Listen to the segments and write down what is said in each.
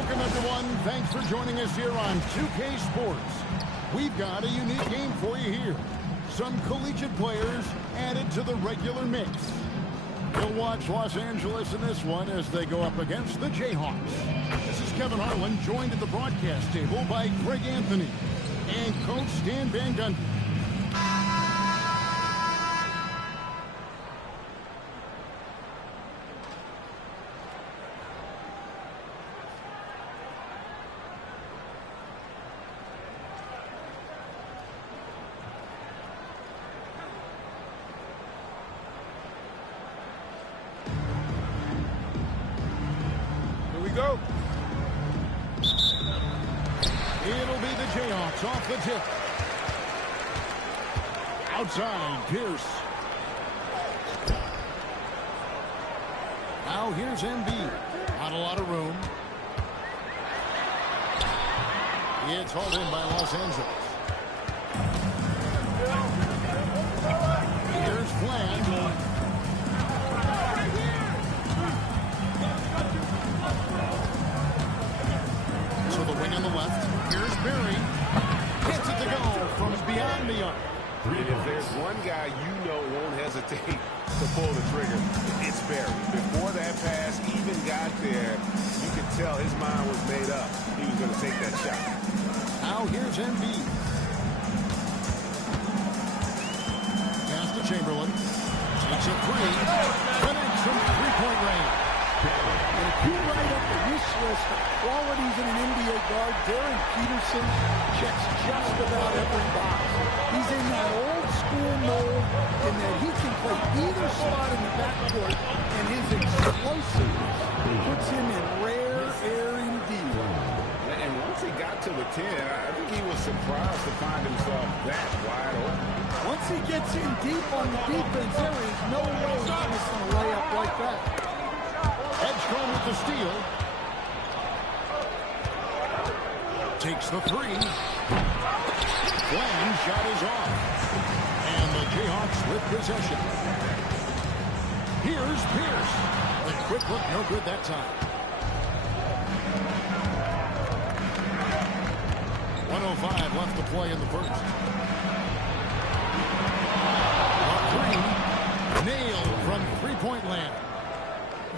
Welcome, everyone. Thanks for joining us here on 2K Sports. We've got a unique game for you here. Some collegiate players added to the regular mix. You'll watch Los Angeles in this one as they go up against the Jayhawks. This is Kevin Harlan, joined at the broadcast table by Greg Anthony and Coach Stan Van Gundy. Go. It'll be the Jayhawks off the tip. Outside, Pierce. Now here's Embiid. Not a lot of room. It's hauled in by Los Angeles. Here's Flan. To the wing on the left. Here's Berry. Gets it to go from beyond the arc. If there's one guy you know won't hesitate to pull the trigger, it's Berry. Before that pass even got there, you could tell his mind was made up. He was going to take that shot. Now here's Embiid. Pass to Chamberlain. Takes a three. Connects from three-point range. And if you write up the wish list of qualities in an NBA guard, Darren Peterson checks just about every box. He's in that old school mold in that he can play either spot in the backcourt, and his explosiveness puts him in rare air indeed. And once he got to the 10, I think he was surprised to find himself that wide open. Once he gets in deep on the defense, there is no way he's missing a layup like that. Edgecombe with the steal. Takes the three. Flan shot is off. And the Jayhawks with possession. Here's Pierce. The quick look, no good that time. 1:05 left to play in the first. A three. Nailed from three-point land.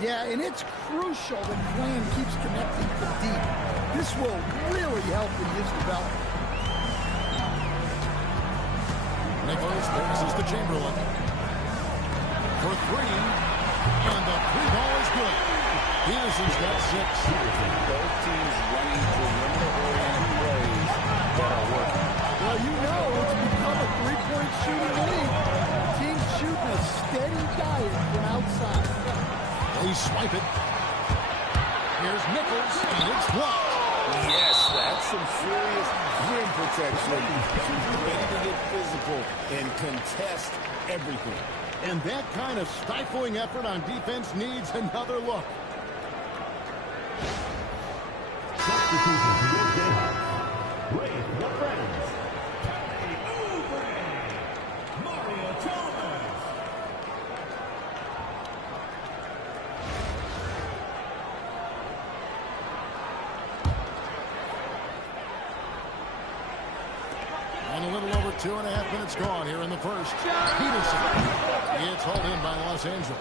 Yeah, and it's crucial that Flan keeps connecting to deep. This will really help in his development. Nichols passes to Chamberlain. For three. And the three ball is good. Peterson's got 6. Both teams running perimeter-oriented plays that are working. Well, you know it's become a three-point shooting league. Teams shooting a steady diet from outside. They swipe it. Here's Nichols, and it's blocked. Yes, that's some serious rim protection. He's ready to get physical and contest everything. And that kind of stifling effort on defense needs another look. Substitution to your Jayhawks. With the friends. Mario Thomas. And a little over 2.5 minutes gone here in the first. Peterson. It's hauled in by Los Angeles.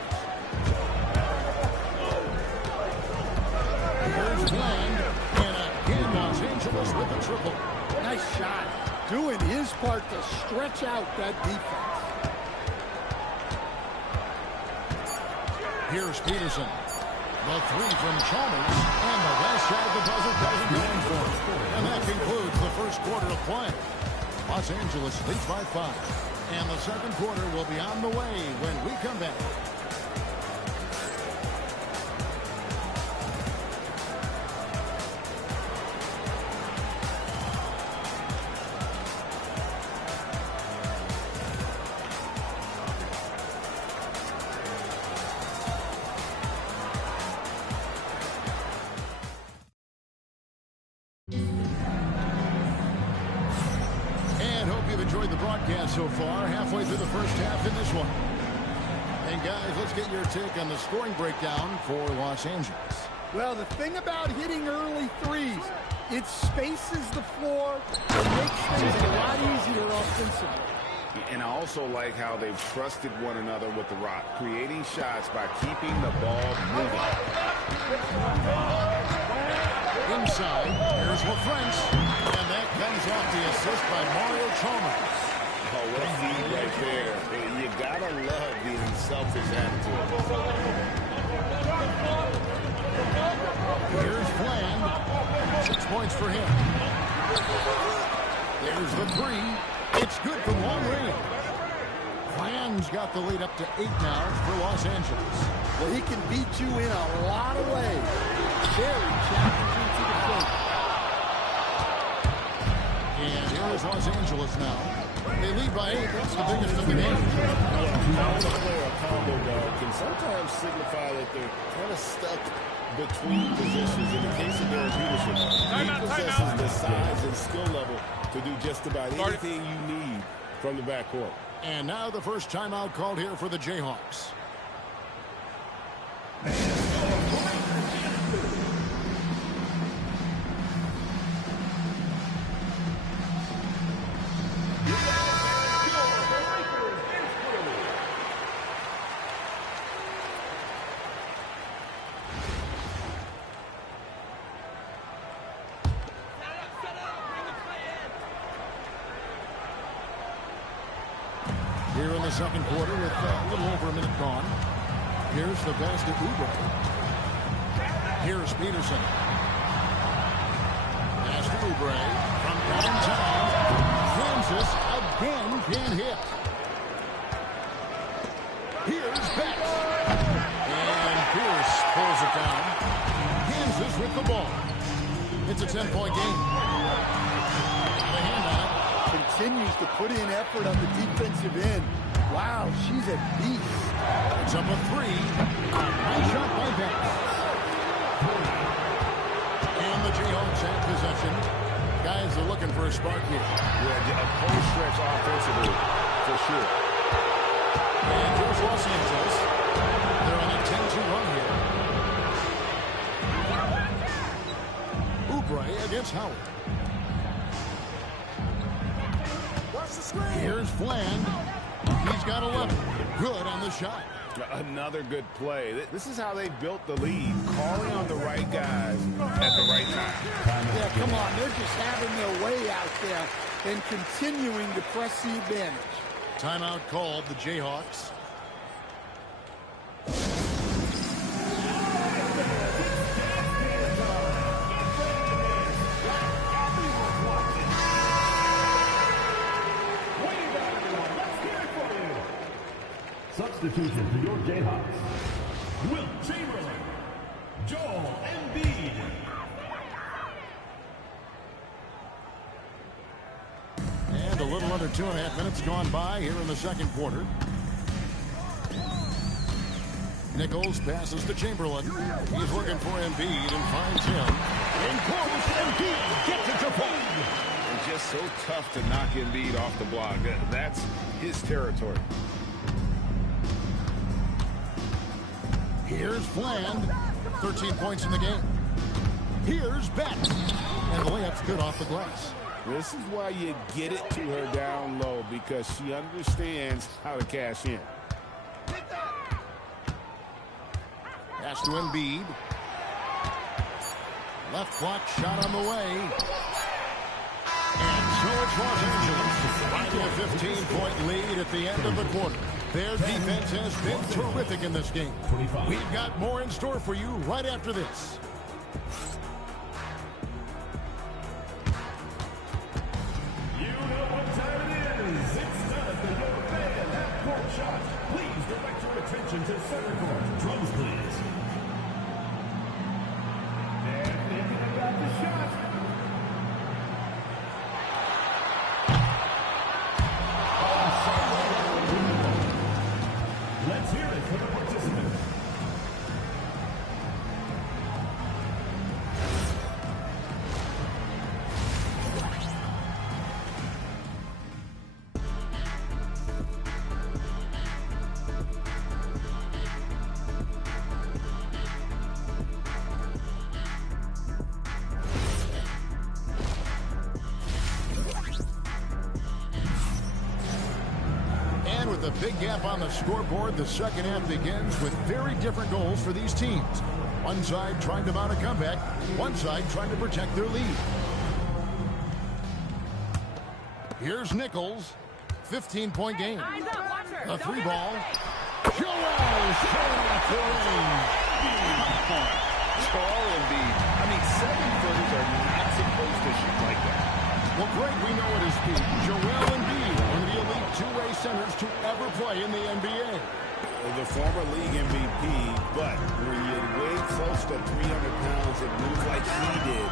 Here's Flan. And again, Los Angeles with a triple. Nice shot. Doing his part to stretch out that defense. Here's Peterson. The three from Chalmers. And the last shot of the buzzer doesn't go in for him. And that concludes the first quarter of play. Los Angeles leads by 5. And the second quarter will be on the way when we come back. Enjoyed the broadcast so far, halfway through the first half in this one. And guys, let's get your take on the scoring breakdown for Los Angeles. Well, the thing about hitting early threes, it spaces the floor and makes things a lot easier offensively. And I also like how they've trusted one another with the rock, creating shots by keeping the ball moving. Inside, here's LaFrance, and that comes off the assist by Mario Chalmers. Oh, what a feed right there. You gotta love the unselfish attitude. Here's Bland. 6 points for him. There's the three. It's good from long range. Bland's got the lead up to 8 now for Los Angeles. Well, he can beat you in a lot of ways. Very challenging to defend. And here is Los Angeles now. They lead by 8. That's the biggest of the game. How a player, a combo guard, can sometimes signify that they're kind of stuck between positions. In the case of Derek Peterson, he possesses the size and skill level to do just about anything you need from the backcourt. And now the first timeout called here for the Jayhawks. Here in the second quarter with a little over a minute gone. Here's the pass to Oubre. Here's Peterson. Pass to Oubre from downtown. Kansas again can't hit. Here's Beck. And Pierce pulls it down. Kansas with the ball. It's a 10-point game. Got a hand on it. Continues to put in effort on the defensive end. Wow, she's a beast. It's up a 3. Nice shot by Beck. And the Jayhawks have possession. Guys are looking for a spark here. Yeah, a cold stretch offensively, for sure. And here's Los Angeles. They're on a 10-2 run here. Oubre against Howard. Here's Flan. He's got 11. Good on the shot. Another good play. This is how they built the lead, calling on the right guys at the right time. Yeah, come on. They're just having their way out there and continuing to press the advantage. Timeout called, the Jayhawks. Substitution for your Jayhawks. Will Chamberlain. Joel Embiid. And a little under 2.5 minutes gone by here in the second quarter. Nichols passes to Chamberlain. He's looking for Embiid and finds him. In course, Embiid gets it to fall. It's just so tough to knock Embiid off the block. That's his territory. Here's Bland. 13 points in the game. Here's Beck. And the layup's good off the glass. This is why you get it to her down low, because she understands how to cash in. Pass to Embiid. Left block shot on the way. And so it's Los Angeles. Finally a 15-point lead at the end of the quarter. Their defense has been terrific in this game. We've got more in store for you right after this. You know what time it is. It's time for your fan half-court shot. Please direct your attention to center court. Drums, please. And they got the shot. Let's hear it for the participant. And with a big gap on the scoreboard, the second half begins with very different goals for these teams. One side trying to mount a comeback, one side trying to protect their lead. Here's Nichols, 15-point game. A three ball. Joel showing off the range. Tall indeed. I mean, 7-footers are not supposed to shoot like that. Well, Greg, we know at his peak, Joel Embiid, one of the elite two-way centers to ever play in the NBA. The former league MVP, but when you weigh close to 300 pounds and move like he did,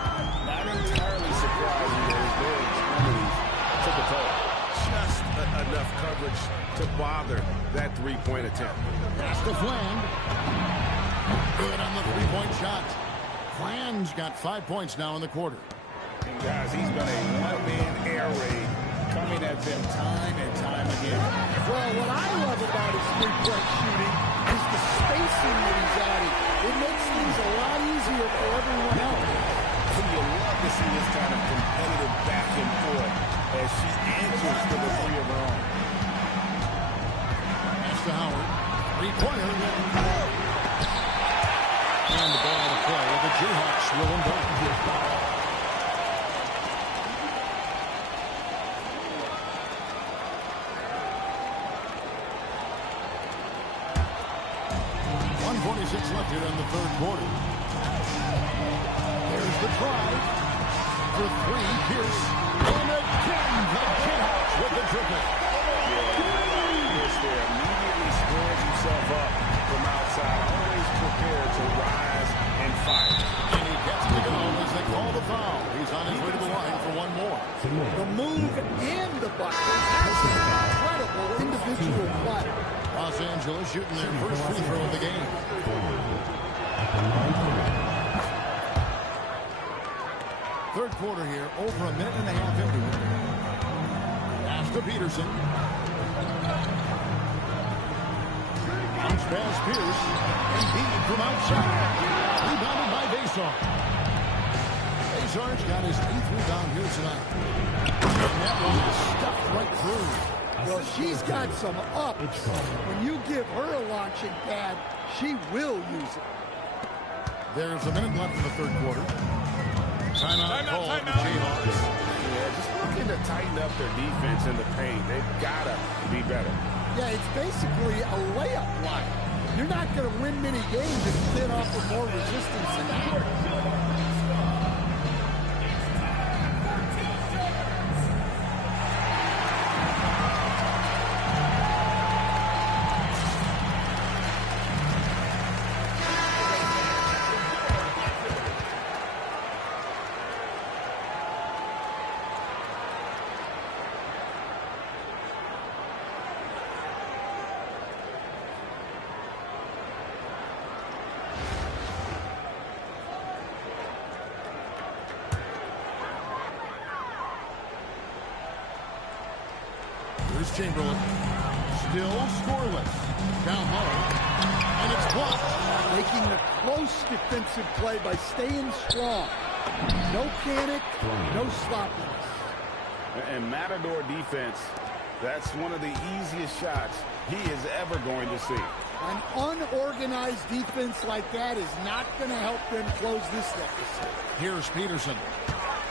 not entirely surprising that his lower extremities took a toll. Just enough coverage to bother that three-point attempt. Pass to Fland. Good on the three-point shot. Fland's got 5 points now in the quarter. And guys, he's been a one-man air raid coming at them time and time again. Well, what I love about his three-point shooting is the spacing that he's adding. It makes things a lot easier for everyone else. So you love to see this kind of competitive back and forth as she answers for the three of her own. Pass to Howard. Three-pointer. And the ball to play. The Jayhawks will inbound. Left here in the third quarter. There's the try. For three, Pierce. And again, the Jayhawks with the triple. Pierce there immediately squares himself up from outside, always prepared to rise and fight. And he gets to go as they call the foul. He's on his way to the line for one more. The move and the bucket. That's an incredible individual play. Los Angeles shooting their first free throw of the game. Third quarter here, over a minute and a half into it. Pass to Peterson. Bounce pass Pierce. Embiid from outside. Rebounded by Vassar. Vassar's got his 8th rebound here tonight. And that one is stuffed right through. Well, she's got some ups. When you give her a launching pad, she will use it. There's a minute left in the third quarter. Timeout call for the Jayhawks. Yeah, just looking to tighten up their defense in the paint. They've got to be better. Yeah, it's basically a layup line. You're not going to win many games if you can't offer more resistance than that. Here's Chamberlain. Still scoreless. Down low. And it's blocked. Making the close defensive play by staying strong. No panic, no sloppiness. And Matador defense, that's one of the easiest shots he is ever going to see. An unorganized defense like that is not going to help them close this deficit. Here's Peterson.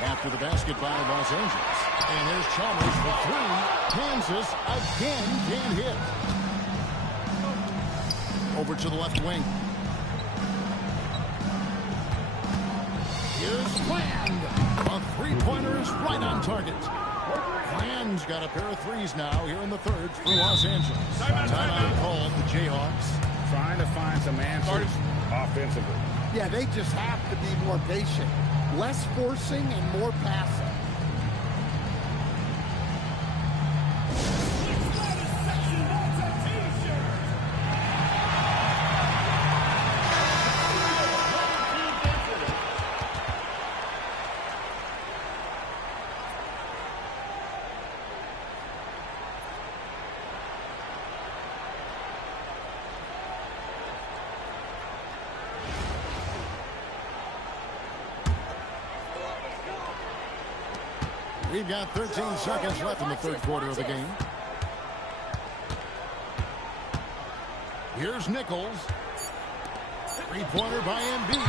After the basket by Los Angeles. And there's Chalmers for three. Kansas again can't hit. Over to the left wing. Here's Fland. A three-pointer is right on target. Fland's got a pair of threes now here in the third for Los Angeles. Timeout called the Jayhawks. Trying to find some answers offensively. Yeah, they just have to be more patient. Less forcing and more passing. We've got 13 seconds left in the third quarter of the game. Here's Nichols. Three-pointer by Embiid.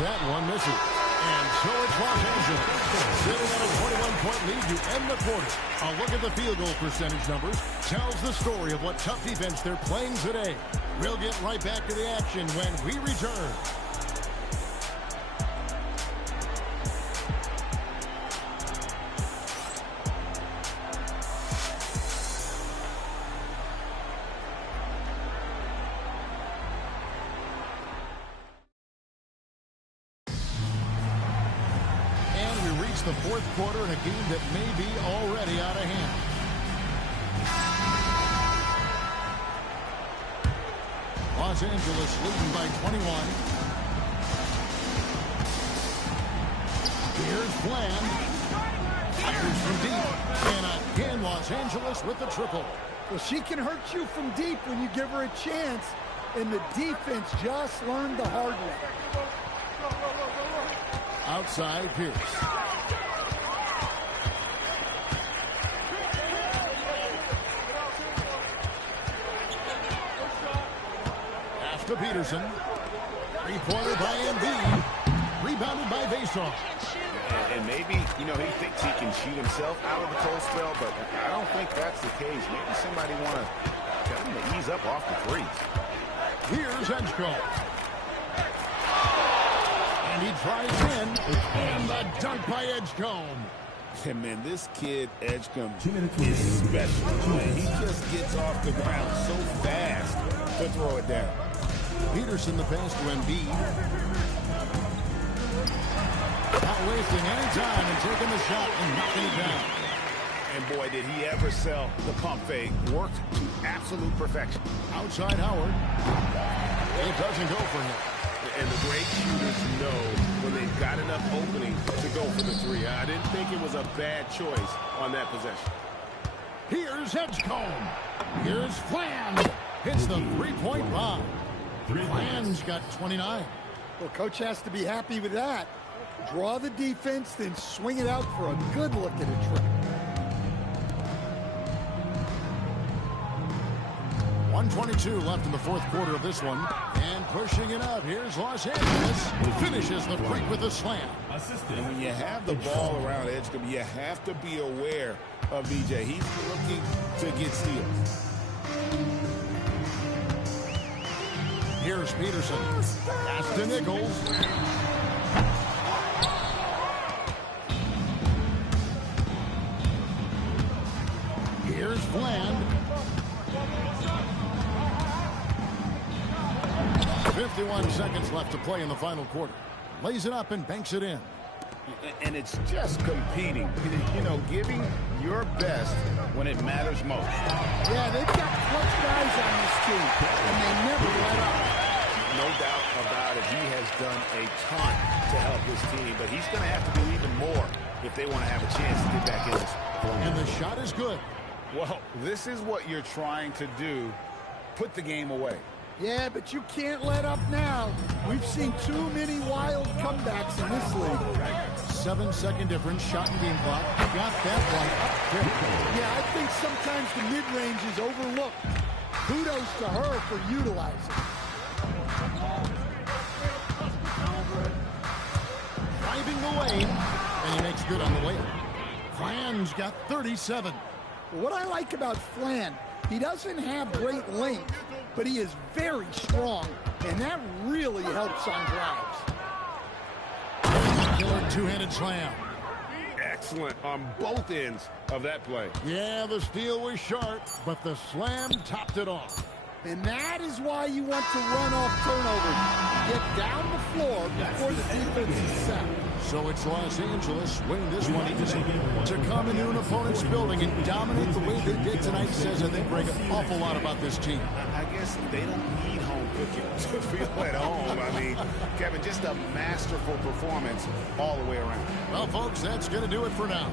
That one misses. And so it's Los Angeles sitting on a 21-point lead to end the quarter. A look at the field goal percentage numbers tells the story of what tough defense they're playing today. We'll get right back to the action when we return. The fourth quarter in a game that may be already out of hand. Los Angeles leading by 21. Here's Bland. Fires from deep. And again, Los Angeles with the triple. Well, she can hurt you from deep when you give her a chance, and the defense just learned the hard way. Outside Pierce. To Peterson. Three-pointer by Embiid. Rebounded by Vason. And maybe, he thinks he can shoot himself out of the cold spell, but I don't think that's the case. Maybe somebody want to tell him to ease up off the threes. Here's Edgecombe. And he tries in. And the dunk by Edgecombe. And man, this kid, Edgecombe, is special. Man, he just gets off the ground so fast to throw it down. Peterson the pass to Embiid. Not wasting any time and taking the shot and knocking it down. And boy, did he ever sell the pump fake. Worked to absolute perfection. Outside Howard. It doesn't go for him. And the great shooters know when they've got enough opening to go for the three. I didn't think it was a bad choice on that possession. Here's Edgecombe. Here's Flan. Hits the three-point bomb. Flan's got 29. Well, coach has to be happy with that. Draw the defense, then swing it out for a good look at a trick. 1:22 left in the fourth quarter of this one. And pushing it up, here's Los Angeles. Finishes the break with a slam. And when you have the ball around Edgecombe, you have to be aware of VJ. He's looking to get steals. Here's Peterson. Pass to Nichols. Here's Bland. 51 seconds left to play in the final quarter. Lays it up and banks it in. And it's just competing. Giving your best when it matters most. Yeah, they've got clutch guys on this team, and they never let up. No doubt about it. He has done a ton to help his team, but he's going to have to do even more if they want to have a chance to get back in this. And the shot is good. Well, this is what you're trying to do. Put the game away. Yeah, but you can't let up now. We've seen too many wild comebacks in this league. 7-second difference, shot and game clock. Got that one up quick. Yeah, I think sometimes the mid-range is overlooked. Kudos to her for utilizing. Driving the lane, and he makes good on the layup. Flan's got 37. What I like about Flan, he doesn't have great length, but he is very strong, and that really helps on drives. Killer two-handed slam. Excellent on both ends of that play. Yeah, the steal was sharp, but the slam topped it off. And that is why you want to run off turnovers. Get down the floor before the defense is set. So it's Los Angeles winning this one easy. To come into an opponent's building and dominate the way they did tonight says, I think, Greg, an awful lot about this team. I guess they don't need home cooking to feel at home. I mean, Kevin, just a masterful performance all the way around. Well, folks, that's going to do it for now.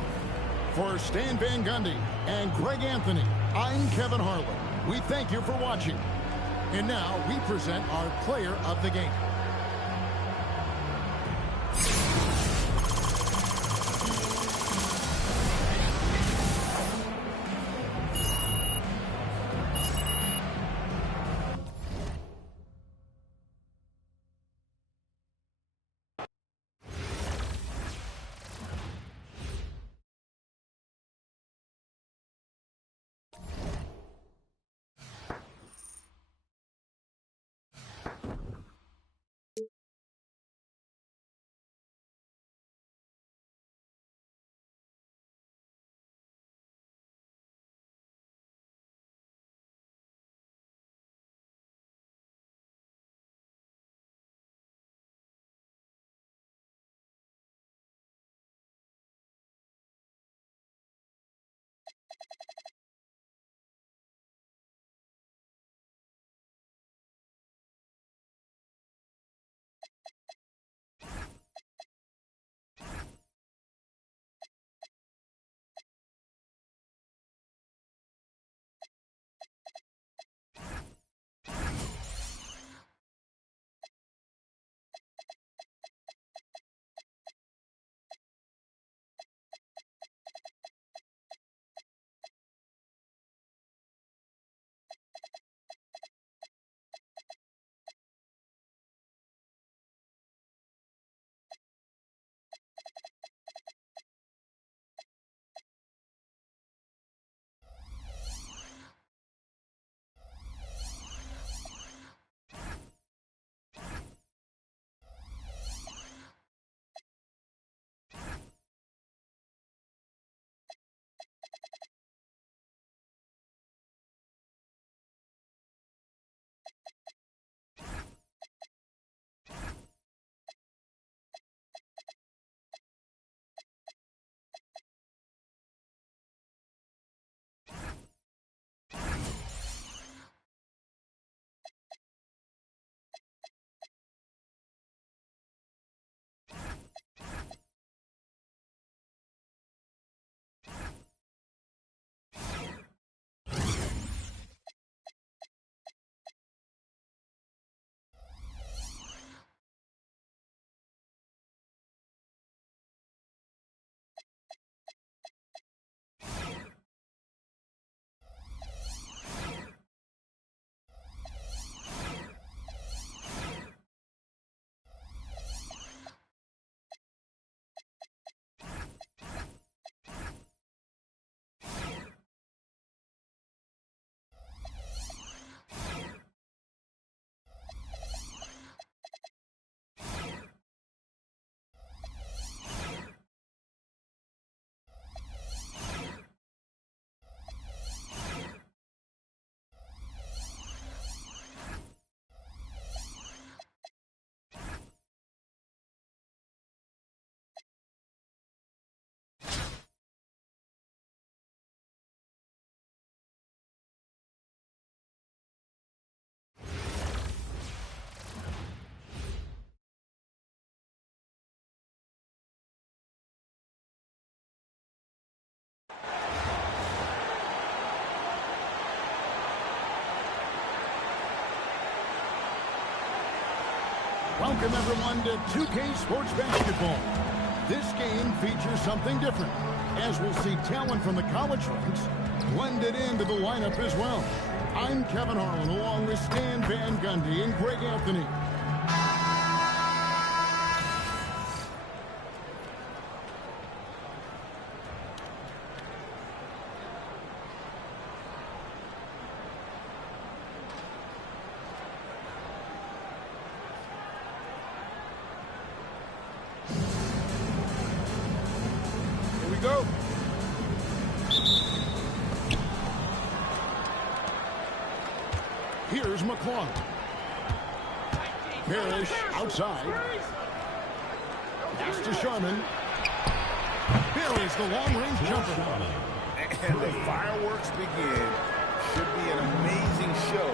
For Stan Van Gundy and Greg Anthony, I'm Kevin Harlan. We thank you for watching. And now we present our player of the game. Welcome, everyone, to 2K Sports Basketball. This game features something different, as we'll see talent from the college ranks blended into the lineup as well. I'm Kevin Harlan, along with Stan Van Gundy and Greg Anthony. Go. Here's McClung. Parrish outside. Pass to Sharman. Parrish, the long-range jumper. And the fireworks begin. Should be an amazing show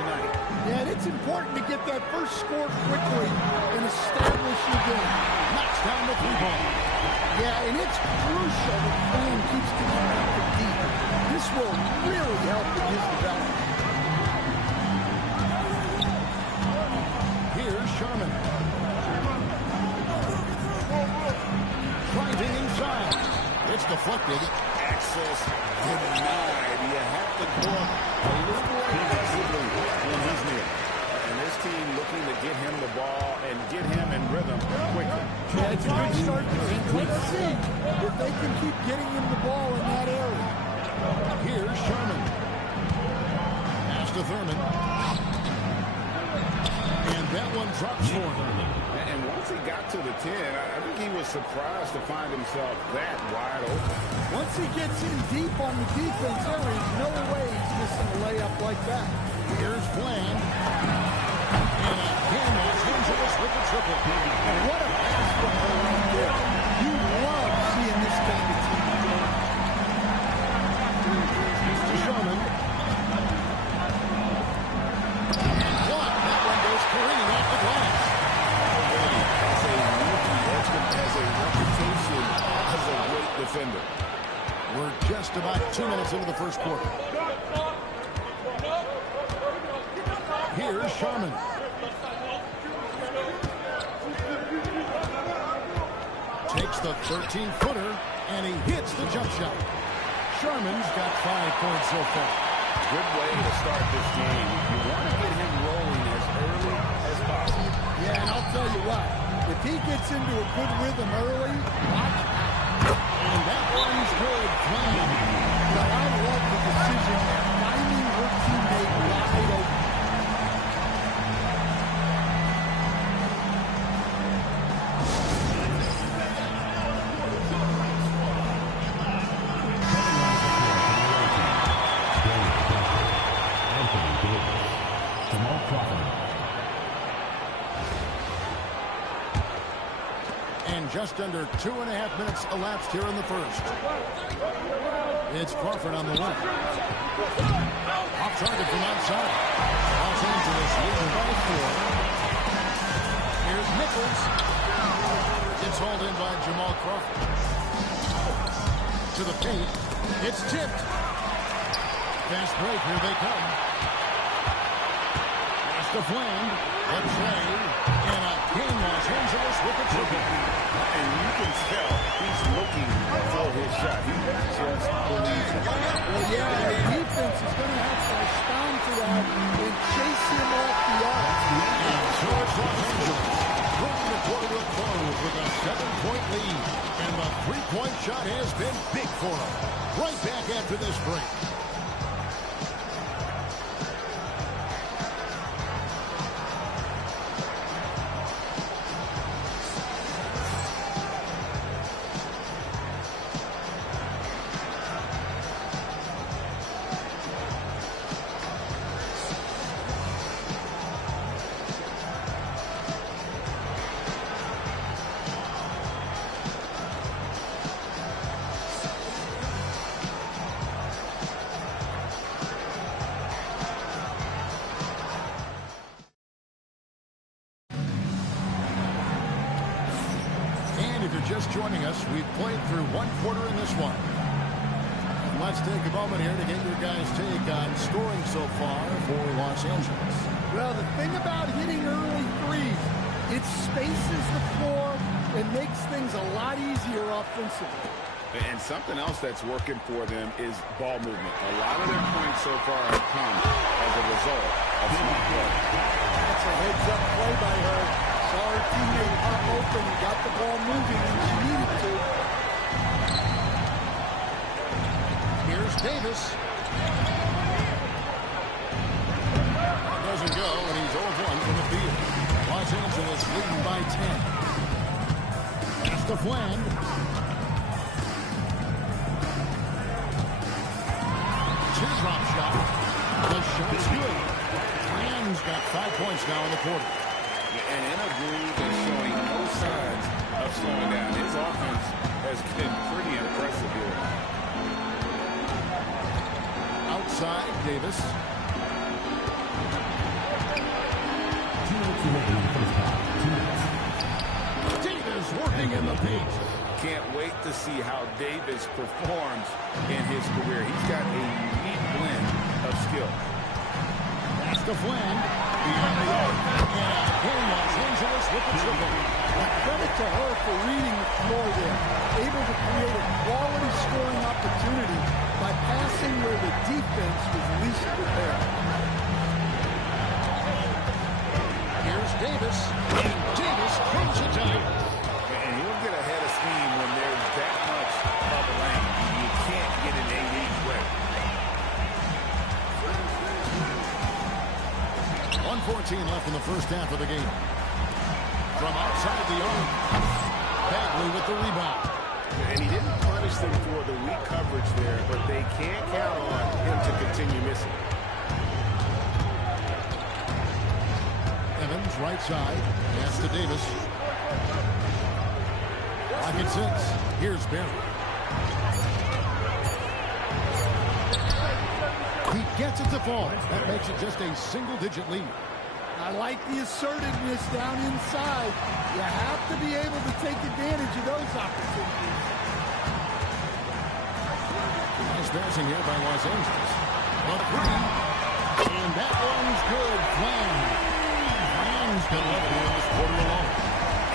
tonight. Yeah, and it's important to get that first score quickly and establish your game. Knocks down the three-ball. Yeah, and it's crucial that Fan keeps getting out the deep. This will really help in his development. Here's Sharman. Driving inside. It's deflected. Access denied. You have to go a little more aggressively when he's near. And this team looking to get him the ball and get him in rhythm quickly. Yeah, it's a good start to it. Let's see if they can keep getting him the ball in that area. Here's Sharman. Pass to Thurman. And that one drops for him. And once he got to the 10, I think he was surprised to find himself that wide open. Once he gets in deep on the defense, there is no way he's missing a layup like that. Here's Bland. And again, Los Angeles with the triple. And what a pass from her right there. You love seeing this kind of team play. To Sharman. What? That one goes careening off the glass. As a rookie, has a reputation as a great defender. We're just about 2 minutes into the first quarter. Here's Sharman. Takes the 13-footer, and he hits the jump shot. Sharman's got 5 points so far. Good way to start this game. You want to get him rolling as early as possible. Yeah, and I'll tell you what, if he gets into a good rhythm early, watch out. And that one's good. But I love the decision there, finding her teammate wide open. And just under 2.5 minutes elapsed here in the first. It's Crawford on the left. Off target from outside. Los Angeles leading by 4. Here's Nichols. It's hauled in by Jamal Crawford. To the paint. It's tipped. Fast break. Here they come. Pass to Bland. A tray. And again, Los Angeles with the triple. And you can tell he's looking for his shot. He just believes it. Well, yeah, the defense is going to have to respond to that and chase him off the arc. And so it's Los Angeles. Bringing the quarter to a close with a 7-point lead. And the three-point shot has been big for him. Right back after this break. If you're just joining us, we've played through one quarter in this one. And let's take a moment here to get your guys' take on scoring so far for Los Angeles. Well, the thing about hitting early threes, It spaces the floor and makes things a lot easier offensively. And something else that's working for them is ball movement. A lot of their points so far have come as a result of smart play. That's a heads-up play by her. Saw her teammate pop open and got the ball moving when she needed to. Here's Davis. Doesn't go, and he's 0-1 from the field. Los Angeles leading by 10. Pass to Fland. Teardrop shot. The shot's good. Fland's got 5 points now in the quarter. And in a groove and showing no signs of slowing down. His offense has been pretty impressive here. Outside, Davis. Davis working in the paint. Can't wait to see how Davis performs in his career. He's got a unique blend of skill. Pass to Fland. Beyond the arc. And in Los Angeles with the triple. Credit to her for reading the floor there. Able to create a quality scoring opportunity by passing where the defense was least prepared. Here's Davis. And Davis throws it down. And he'll get ahead of steam when there's that much of a lane. You can't get an 8-8 break. 1:14 left in the first half of the game. From outside the arc. Bagley with the rebound. And he didn't punish them for the weak coverage there, but they can't count on him to continue missing. Evans, right side. Pass to Davis. Lock at 6. Here's Barry. He gets it to fall. That makes it just a single-digit lead. I like the assertiveness down inside. You have to be able to take advantage of those opportunities. Nice passing here by Los Angeles. A three. And that one's good. Fland's going to level in this quarter alone.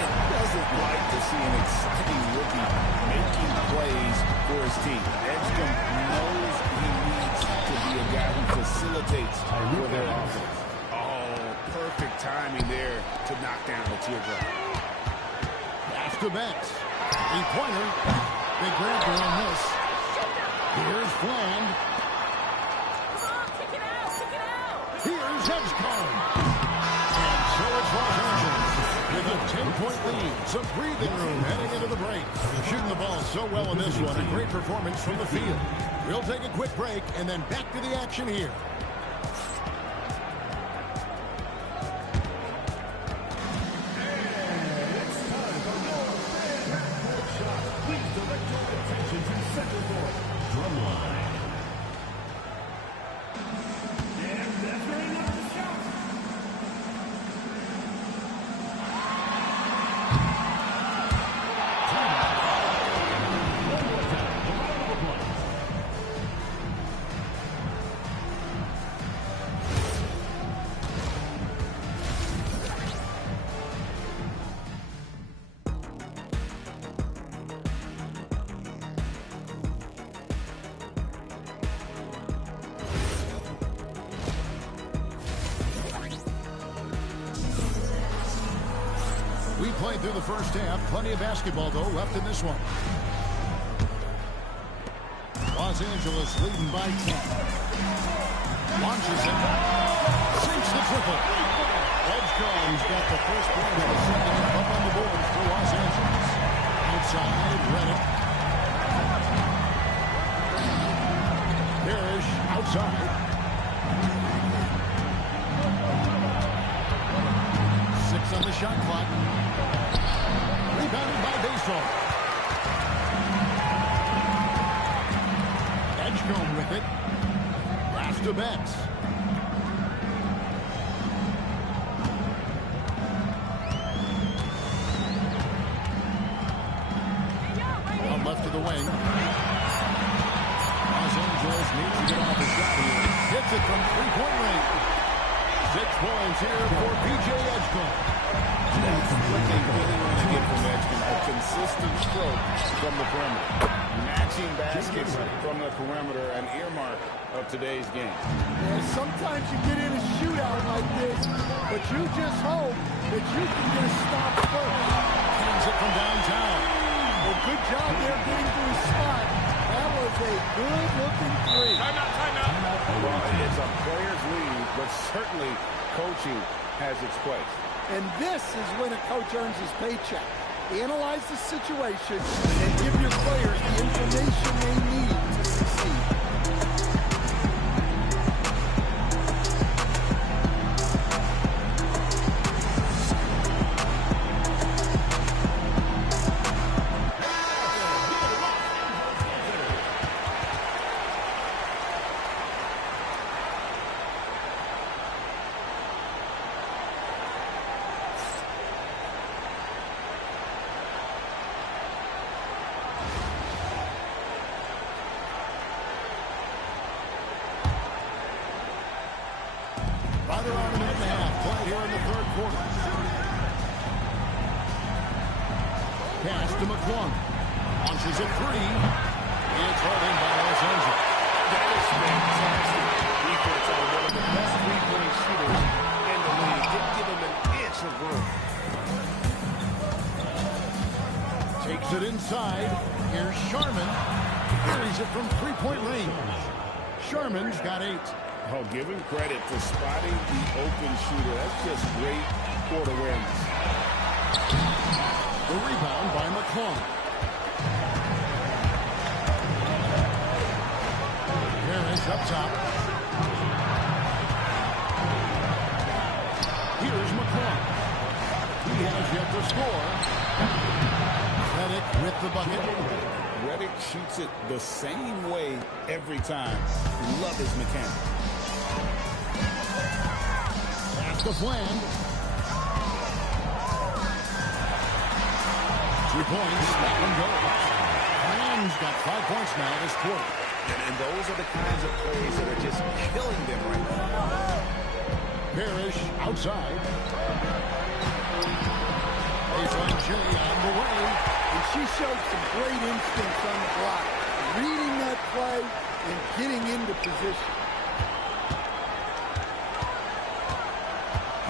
And doesn't like to see an exciting rookie making plays for his team. Edgecombe knows he needs to be a guy who facilitates for their offense. Perfect timing there to knock down the teardrop. Pass to Banks. Three-pointer. Big grab on this. Here's Fland. Here's Edgecombe. And so it's Los Angeles with a 10-point lead. Some breathing room heading into the break. Shooting the ball so well in this one. A great performance from the field. We'll take a quick break and then back to the action here. We played through the first half. Plenty of basketball, though, left in this one. Los Angeles leading by 10. Launches it. Sinks the triple. Edgecombe's got the first point of the second half up on the board for Los Angeles. Outside, Reddick. Parrish outside. On the shot clock. Rebounded by Baseball. Edgecombe with it. Pass to Betts. One left to the wing. Los Angeles needs to get off the shot here. Hits it from three-point range. 6 points here for P.J. Edgecombe. That's what they really want to get from Edgman, a consistent stroke from the perimeter. Matching baskets from the perimeter, an earmark of today's game. Yeah, sometimes you get in a shootout like this, but you just hope that you can get a stop first. Hands it from downtown. Well, good job there getting to his spot. That was a good-looking three. Timeout. Well, it's a player's lead, but certainly coaching has its place. And this is when a coach earns his paycheck. Analyze the situation and give your players the information they need to succeed. Right around a minute and a half played here in the third quarter. Pass to McClung. Launches a three. It's hard in by Los Angeles. That is fantastic defense on one of the best three-point shooters in the league. Didn't give him an inch of room. Takes it inside. Here's Sharman. Carries it from three-point range. Sharman's got 8. Oh, give him credit for spotting the open shooter. That's just great court awareness. The rebound by McClung. Harris up top. Here's McClung. He has yet to score. Redick with the bucket. Redick shoots it the same way every time. Love his mechanics. Pass to Fland. 2 points. That one goes. Fland's got 5 points now this quarter. And those are the kinds of plays that are just killing them right now. Parrish outside. Baseline Jay on the way. And she showed some great instincts on the block, reading that play and getting into position.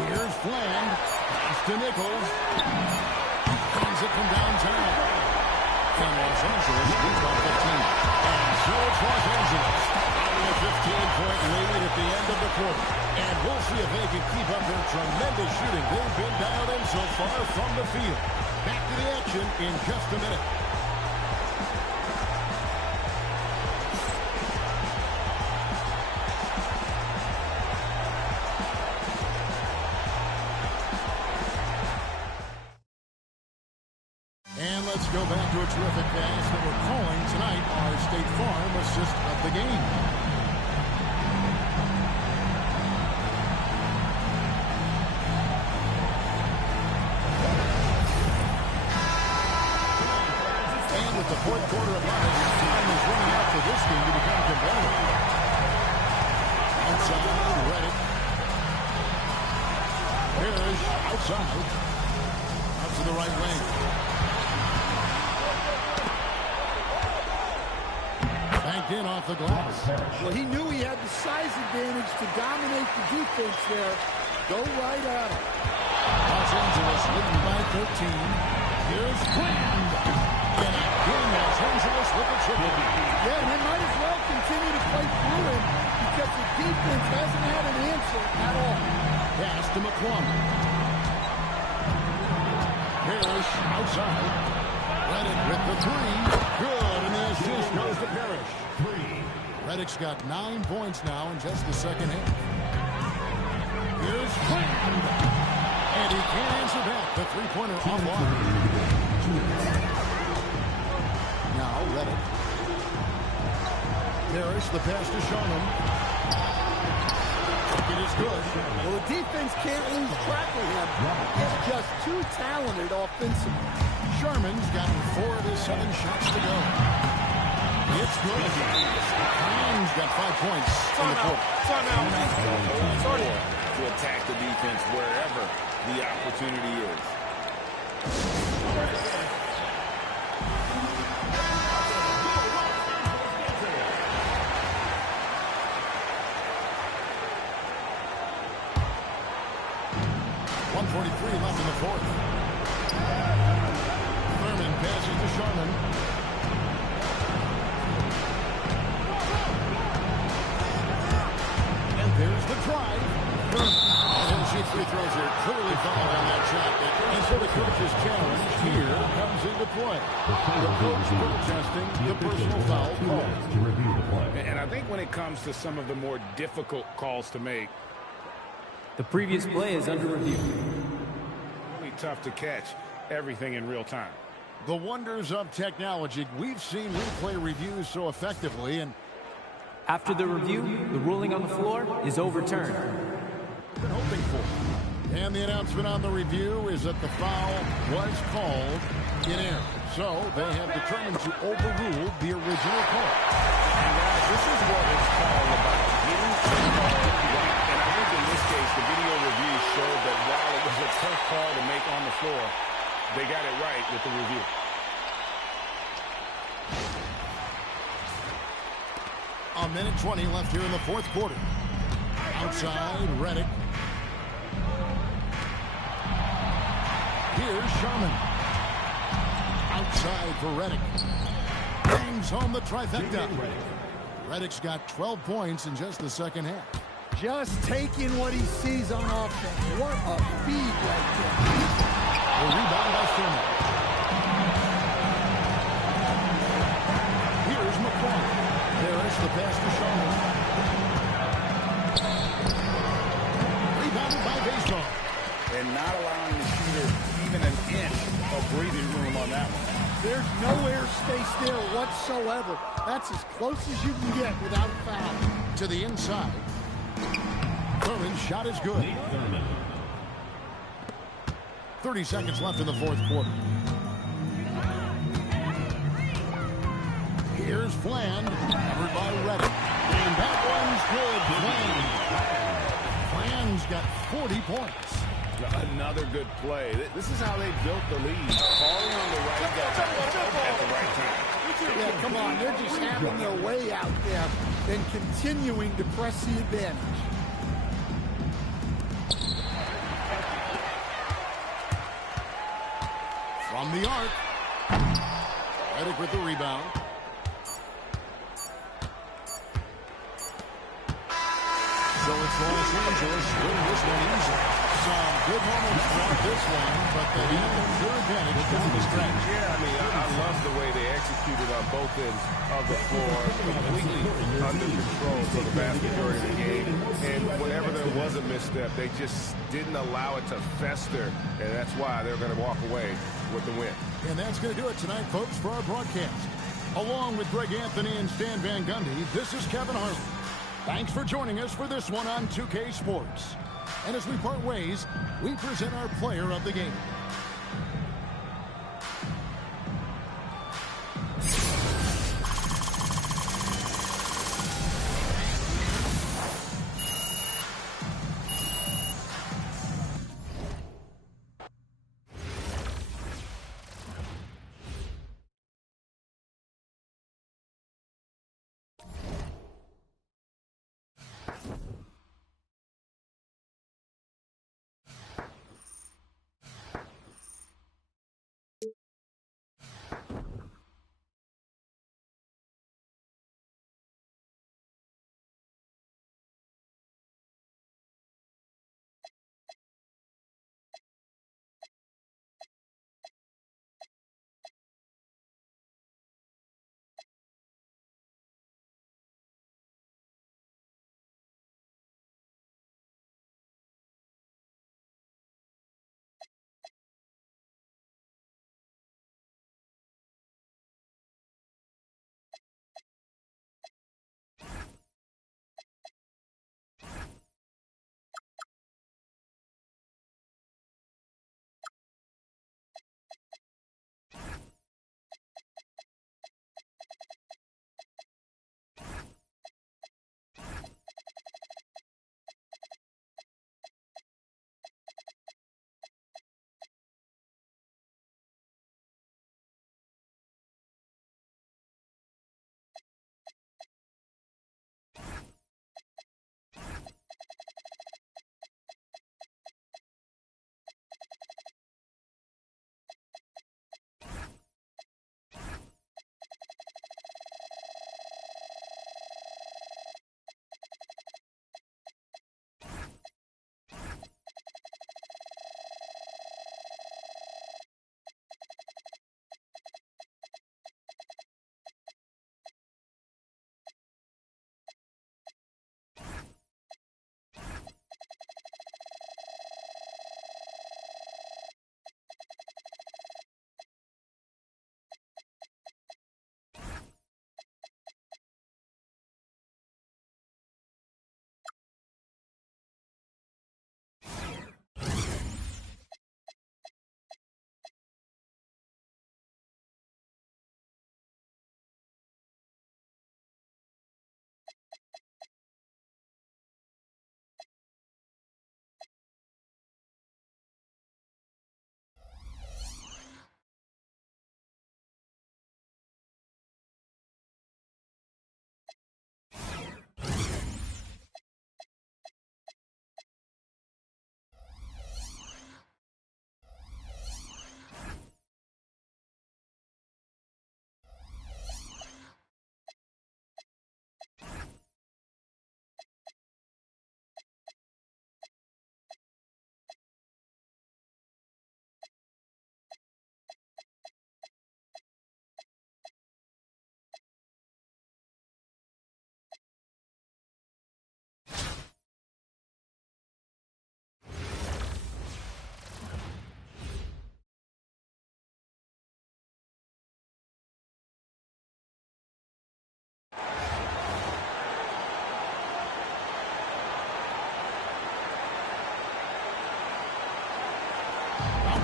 Here's Fland. Pass to Nichols. Hands it from downtown. And Los Angeles leads by 15. And so it's Los Angeles. Out with a 15-point lead at the end of the quarter. And we'll see if they can keep up their tremendous shooting they've been dialed in so far from the field. Back to the action in just a minute. And let's go back to a terrific pass that we're calling tonight our State Farm assist of the game. And with the fourth quarter of life, time is running out for this game to become competitive. Outside, Redick. Parrish outside. Out to the right wing. Banked in off the glass. Well, he knew he had the size advantage to dominate the defense there. Go right at him. Los Angeles leading by 13. Here's Fland. And again, Los Angeles with the triple. Yeah, and they might as well continue to play through him because the defense hasn't had an answer at all. Pass to McClung. Parrish outside. Redick with the three. Good, and the assist goes to Parrish. Redick's got 9 points now in just the second half. Here's Fland. And he can't answer back. The three-pointer offline. Now Redick. Parrish, the pass to Sharman. It is good. Well, the defense can't lose track of him. He's just too talented offensively. Sharman's gotten 4 of his 7 shots to go. It's good. Fland's got 5 points in the quarter. To attack the defense wherever the opportunity is. Left in the fourth. Thurman passes to Sharman. And there's the drive. Thurman. And shoot free throws here. Clearly fouled on that shot. And so the coach's challenge here comes into play. The coach protesting the personal foul call. And I think when it comes to some of the more difficult calls to make, the previous play is under review. Tough to catch everything in real time. The wonders of technology. We've seen replay reviews so effectively, and after the review, the ruling on the floor is overturned. Been hoping for. And the announcement on the review is that the foul was called in error. So they have determined to overrule the original call. And guys, this is what it's all about. Getting the call right. And I think in this case, the video review showed that while it was a tough call to make on the floor, they got it right with the review. A minute 20 left here in the fourth quarter. Outside, Redick. Here's Sharman. Outside for Redick. Brings home the trifecta. Redick's got 12 points in just the second half. Just taking what he sees on offense. What a feed right there. A rebound by S'Mya. Here's McCoy. There's the pass to Sharman. Rebounded by Baseball. And not allowing the shooter even an inch of breathing room on that one. There's no air space there whatsoever. That's as close as you can get without foul. To the inside. Thurman's shot is good. 30 seconds left in the fourth quarter. Here's Fland, covered by Redick. And that one's good. Fland's got 40 points. Another good play. This is how they built the lead. Calling on the right guy at the right time. Yeah, come on. They're just having their way out there and continuing to press the advantage. From the arc. Redick with the rebound. So it's Los Angeles win this one easy. Some good moments throughout this one, but they have a clear advantage down the stretch. Yeah, I mean, I love the way they executed on both ends of the floor, completely under control for the vast majority of the game. And whenever there was a misstep, they just didn't allow it to fester, and that's why they're going to walk away with the win. And that's going to do it tonight, folks, for our broadcast. Along with Greg Anthony and Stan Van Gundy, this is Kevin Harlan. Thanks for joining us for this one on 2K Sports. And as we part ways, we present our player of the game.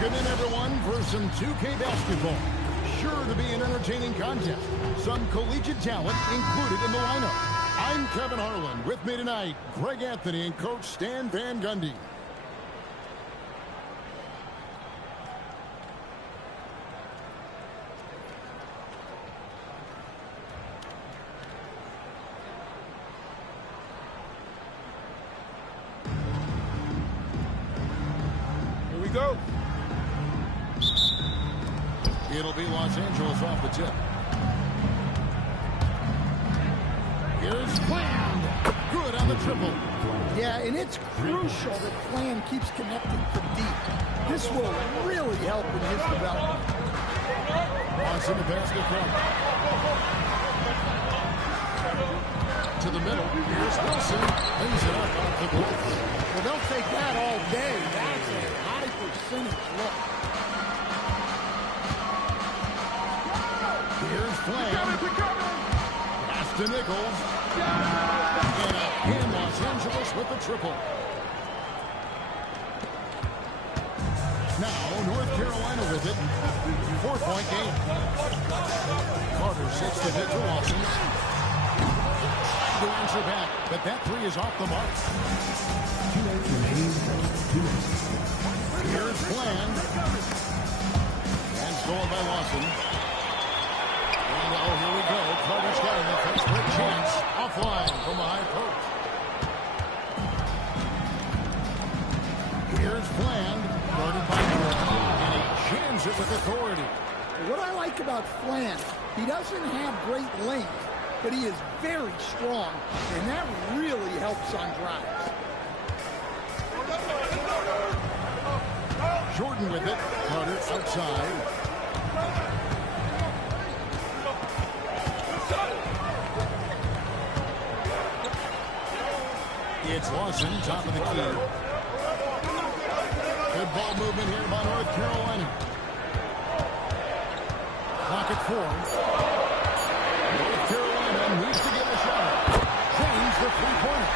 Welcome in, everyone, for some 2K basketball. Sure to be an entertaining contest. Some collegiate talent included in the lineup. I'm Kevin Harlan. With me tonight, Greg Anthony and Coach Stan Van Gundy. Here we go. It'll be Los Angeles off the tip. Here's Slammed. Good on the triple. Yeah, and it's crucial that Flan keeps connecting from deep. This will really help in his development. Wants in the basket front. To the middle. Here's Wilson. Brings it up off the glass. Well, they'll take that all day. That's a high percentage look. Here's Flan. Pass to Nichols. And Los Angeles with the triple. Now, North Carolina with it. 4-point game. Carter sets the hit to Lawson. To answer back, but that three is off the mark. Here's Flan. And stolen by Lawson. And here we go. Carter's got an offense for a chance. Offline from the high post. Here's Flan. Guarded by Jordan. And he jams it with authority. What I like about Flan, he doesn't have great length, but he is very strong, and that really helps on drives. Jordan with it. Carter outside. It's Lawson, top of the key. Good ball movement here by North Carolina. Clock at 4. North Carolina needs to get a shot. James the three-pointer.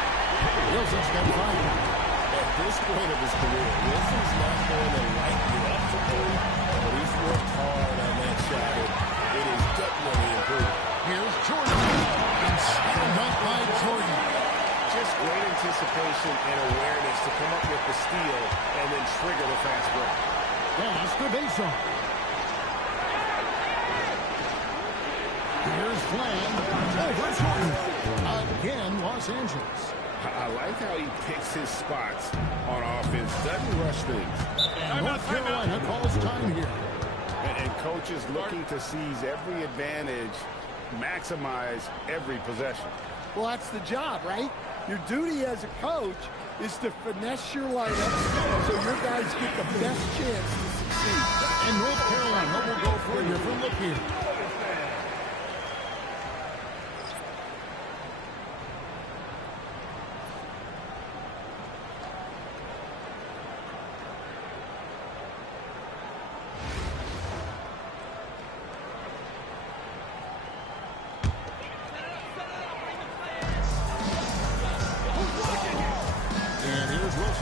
Wilson's got 5. At this point of his career, Wilson's not going to light you up for three, but he's worked hard on that shot, and it is definitely improved. Here's Jordan. And stand up by Jordan. Just great anticipation and awareness to come up with the steal and then trigger the fast break. Pass to Bason. Here's Flan. Over Jordan. Again, Los Angeles. I like how he picks his spots on offense, doesn't rush things. And North Carolina calls time here. And coach is looking to seize every advantage, maximize every possession. Well, that's the job, right? Your duty as a coach is to finesse your lineup so your guys get the best chance to succeed. And North Carolina will go for a different look here.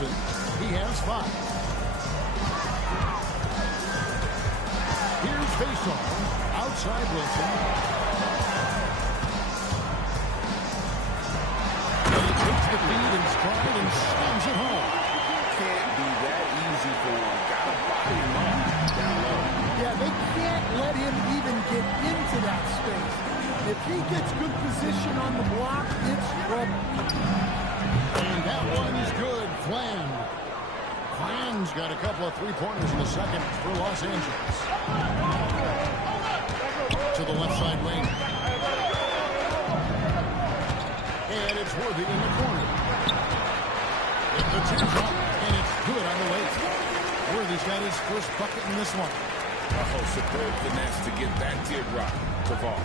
He has 5. Here's Bason. Outside Wilson. And he takes the feed in stride and slams it home. Can't be that easy for him. Gotta body him up down low. Yeah, they can't let him even get into that space. If he gets good position on the block, it's trouble. And that one's good. Flan. Flan's got a couple of three-pointers in the second for Los Angeles. To the left side lane. And it's Worthy in the corner. If the two's up, and it's good on the way. Worthy's got his first bucket in this one. Oh, superb finesse to get that teardrop to fall.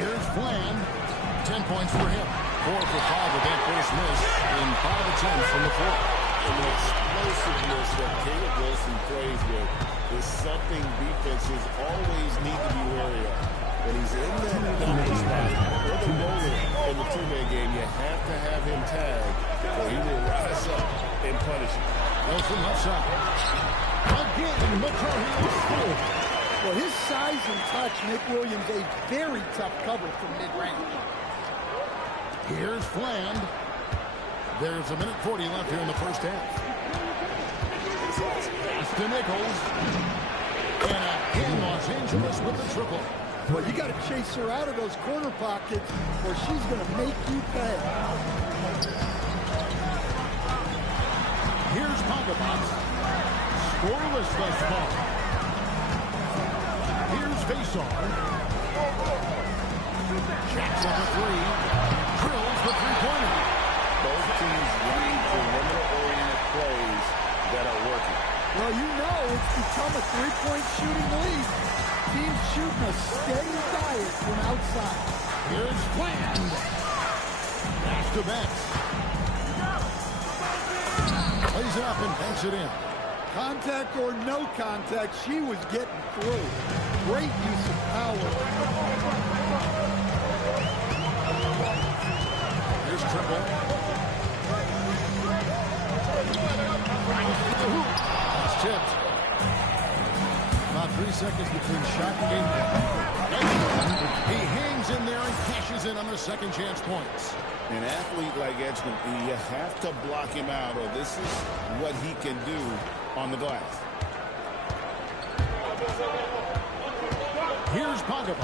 Here's Flan. 10 points for him. 4 for 5 with that first miss, and 5 attempts from the floor. And the explosiveness that Caleb Wilson plays with is something defenses always need to be wary of. When he's in that double spot or the roller in the two-man game, you have to have him tagged or he will rise up and punish him. Wilson left side. Again, McCarty scored. Well, his size and touch make Williams a very tough cover from mid-range. Here's Fland. There's a minute 40 left here in the first half. S'Mya Nichols. And again, Los Angeles with the triple. Well, you got to chase her out of those corner pockets or she's going to make you pay. Here's Pogba. Scoreless thus far. Here's Faisal. Checks up a three. Drills the three-pointer. Both teams running perimeter-oriented plays that are working. Well, you know it's become a three-point shooting league. Teams shooting a steady diet from outside. Here's Fland. Pass to Betts. Plays it up and banks it in. Contact or no contact, she was getting through. Great use of power. Here's Triple. That's tipped. About 3 seconds between shot and game. He hangs in there and cashes in on the second chance points. An athlete like Edgman, you have to block him out, or this is what he can do on the glass. Here's Pogba.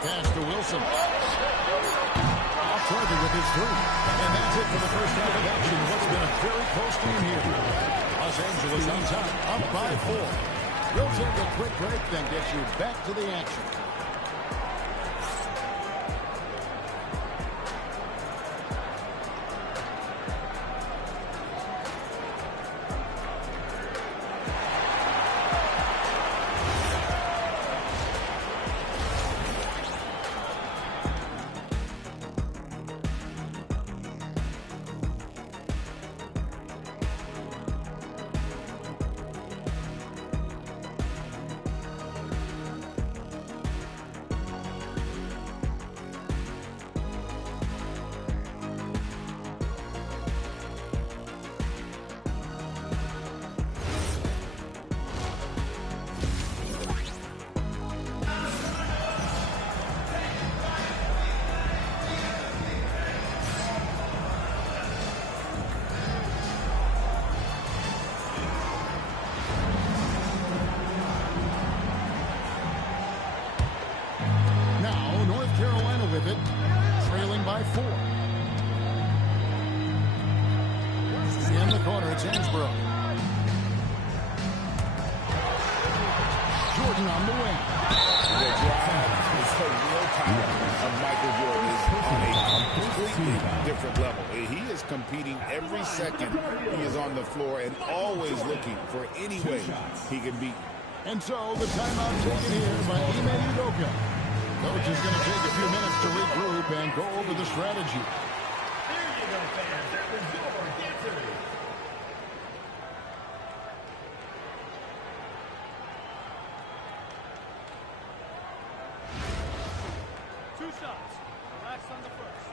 Pass to Wilson. Off target with his three. And that's it for the first half of action. What's been a very close game here. Los Angeles on top, up by 4. We'll take a quick break, then get you back to the action. Trailing by 4. In the corner, it's Hansbrough. Jordan on the wing. The drive is the real power of Michael Jordan is on a completely different level. He is competing every second he is on the floor and always looking for any way he can beat. And so the timeout taken here by S'Mya Nichols. Coach is going to take a few minutes to regroup and go over the strategy. There you go, fans. That was your answer. Two shots. Relax on the first.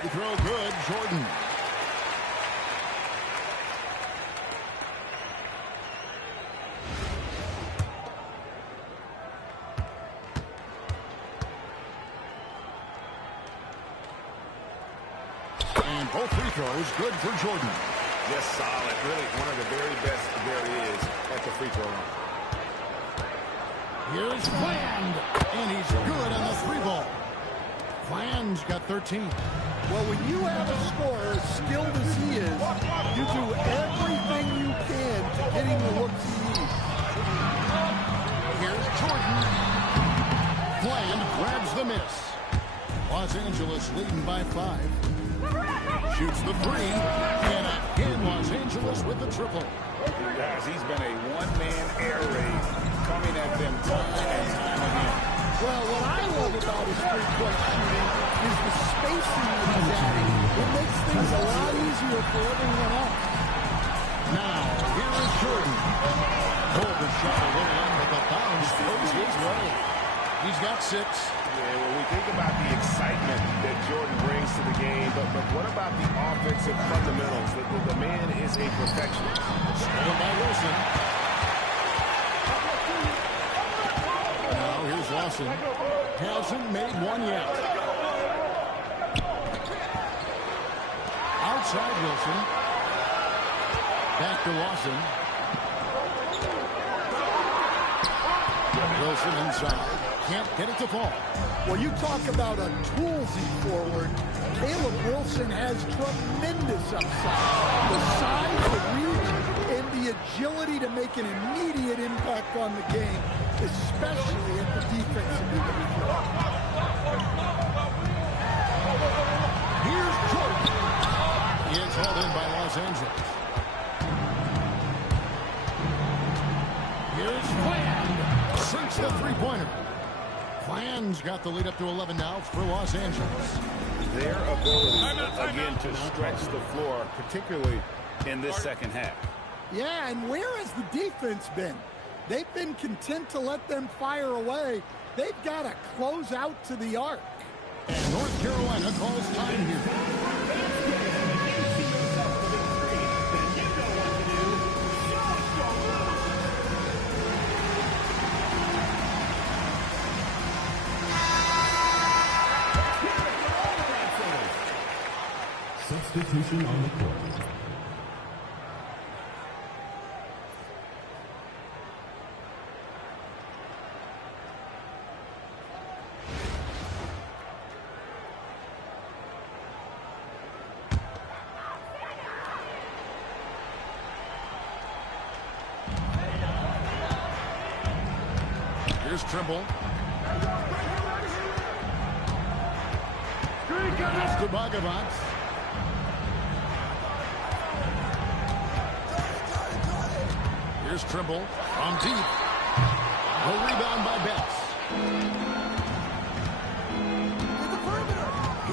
Free throw good, Jordan. And both free throws good for Jordan. Just solid. Really one of the very best there is at the free throw line. Here's Fland. And he's good on the 3-ball. Fland's got 13. Well, when you have a scorer as skilled as he is, you do everything you can to get him the looks he needs. Here's Jordan. Fland grabs the miss. Los Angeles leading by 5. Shoots the 3. And again, Los Angeles with the triple. Guys, he's been a one-man air raid coming looking at them time and time again. Well, what I love about his three-point shooting is the spacing that he's adding. It makes things a lot easier for everyone else. Now, here is Jordan. Pulled the shot a little in, but the bounce goes his way. He's got 6. Yeah, when we think about the excitement that Jordan brings to the game, but what about the offensive fundamentals? The man is a perfectionist. Stolen by Wilson. Now here's Lawson. Hasn't made one yet. Outside Wilson. Back to Lawson. Wilson inside. Can't get it to fall. Well, you talk about a toolsy forward. Caleb Wilson has tremendous upside. The size, the reach, and the agility to make an immediate impact on the game, especially at the defensive end of the floor. Here's Jordan. He is held in by Los Angeles. Here's Fland. Sinks the three-pointer. Fland's got the lead up to 11 now for Los Angeles. Their ability, again, to stretch the floor, particularly in this second half. Yeah, and where has the defense been? They've been content to let them fire away. They've got to close out to the arc. And North Carolina calls time here. Substitution on the court. Here's Trimble. That's to Bogavant. Here's Trimble on deep. The rebound by Betts.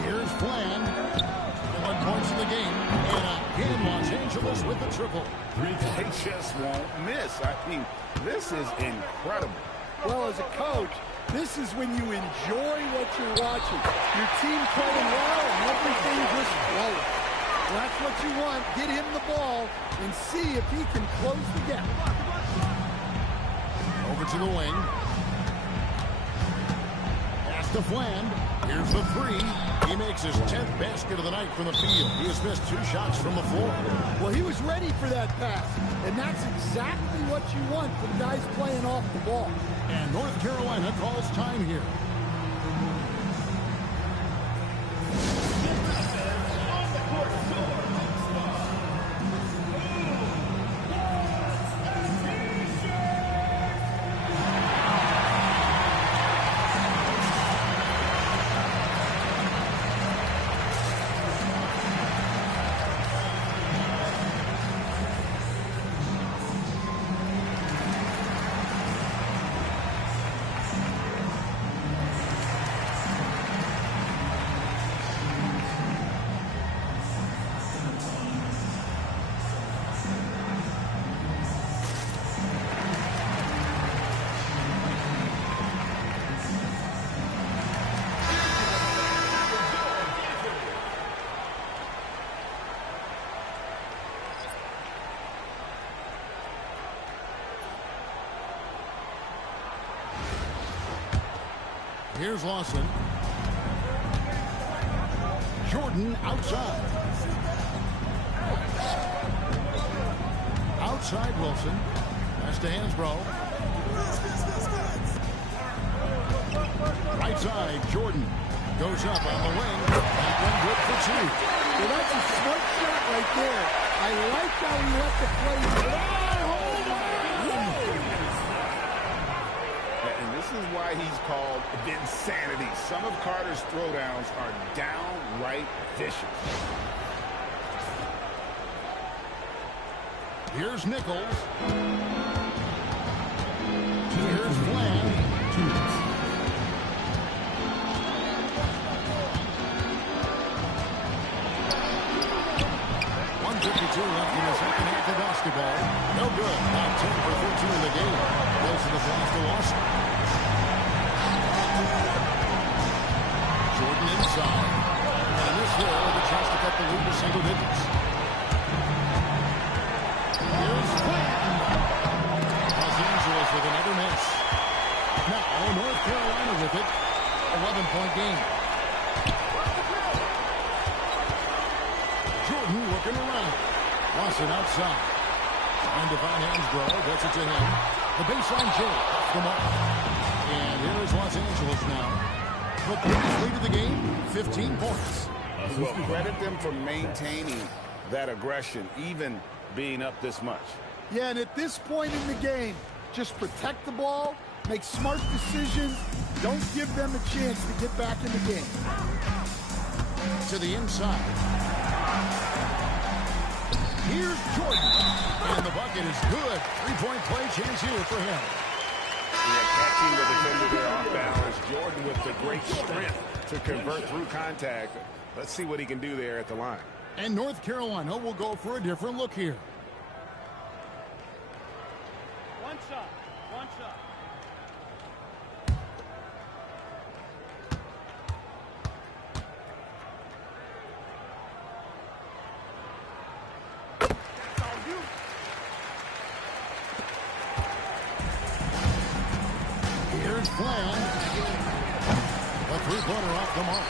Here's Fland. 1 point in the game. And again, Los Angeles with the triple. They just won't miss. I mean, this is incredible. Well, as a coach, this is when you enjoy what you're watching. Your team playing well and everything just flowing. Well, that's what you want. Get him the ball and see if he can close the gap. Over to the wing. Pass to Fland. Here's the three. He makes his 10th basket of the night from the field. He has missed 2 shots from the floor. Well, he was ready for that pass, and that's exactly what you want from guys playing off the ball. And North Carolina calls time here. Here's Lawson. Jordan outside. Outside Wilson. Pass to Hansbrough. Right side, Jordan. Goes up on the wing. That one good for 2. Well, that's a smart shot right there. I like how he let the play. And this is why he's called Vinsanity. Some of Carter's throwdowns are downright vicious. Here's Nichols. Here's left in the second half of basketball. No good. Now 10 for 14 in the game. Goes to the pass to Lawson. Jordan inside. And this here with a chance to cut the lead to single digits. Here's Flan. Los Angeles with another miss. Now North Carolina with it. 11-point game. Jordan looking around. Lawson outside. And Devon Hansbrough gets it to him. The baseline J off the mark. And here is Los Angeles now. But the biggest lead of the game, 15 points. Well, credit them for maintaining that aggression, even being up this much. Yeah, and at this point in the game, just protect the ball, make smart decisions, don't give them a chance to get back in the game. To the inside. Here's Jordan. And the bucket is good. Three-point play chance here for him. Yeah, catching the defender there off balance. Jordan with the great strength to convert through contact. Let's see what he can do there at the line. And North Carolina will go for a different look here. One shot. One shot. Here's Flan. A three-pointer off the mark.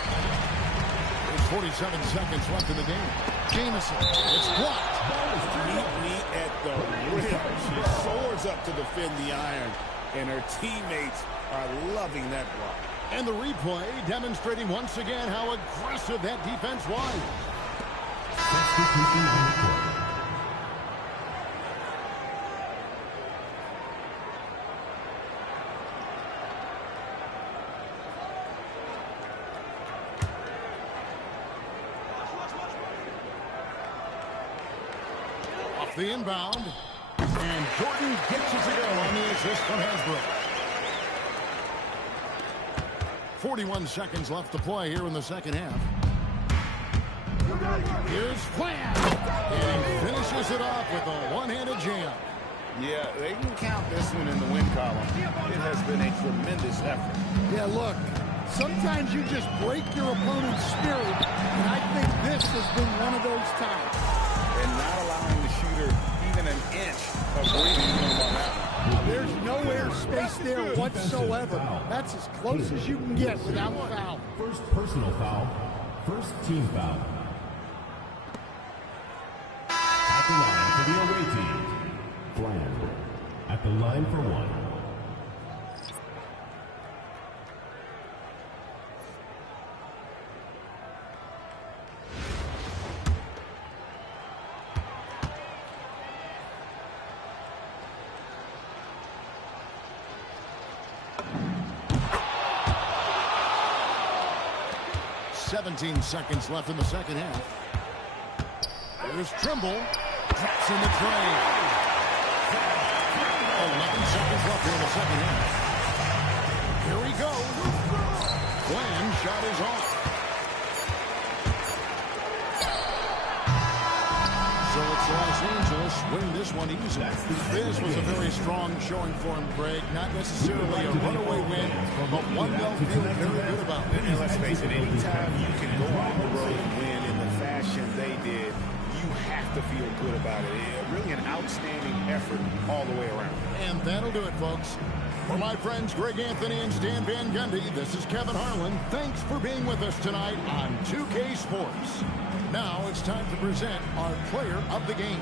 There's 47 seconds left in the game. Jamison, it's blocked. Meet me at the rim. She soars up to defend the iron, and her teammates are loving that block. And the replay demonstrating once again how aggressive that defense was. Substitution on the court. Off the inbound. And Jordan gets it to go on the assist from Hasbrook. 41 seconds left to play here in the second half. Here's Flan. And he finishes it off with a one-handed jam. Yeah, they can count this one in the win column. It has been a tremendous effort. Yeah, look, sometimes you just break your opponent's spirit, and I think this has been one of those times. And not allowing the shooter even an inch of breathing room on that one. There's no air space there whatsoever. That's as close as you can get without a foul. First personal foul. First team foul. At the line for the away team. Flan. At the line for one. Seventeen seconds left in the second half. Here's Trimble. Drops in the tray. 11 seconds left here in the second half. Here we go. Flan shot is off. So it's Los Angeles winning this one easily. This was a very strong showing for him, Greg. Not necessarily a runaway win, but one they'll feel very good about. And let's face it, anytime you can go on the road and win in the fashion they did, you have to feel good about it. Really an outstanding effort all the way around. And that'll do it, folks. For my friends Greg Anthony and Stan Van Gundy, this is Kevin Harlan. Thanks for being with us tonight on 2K Sports. Now it's time to present our player of the game.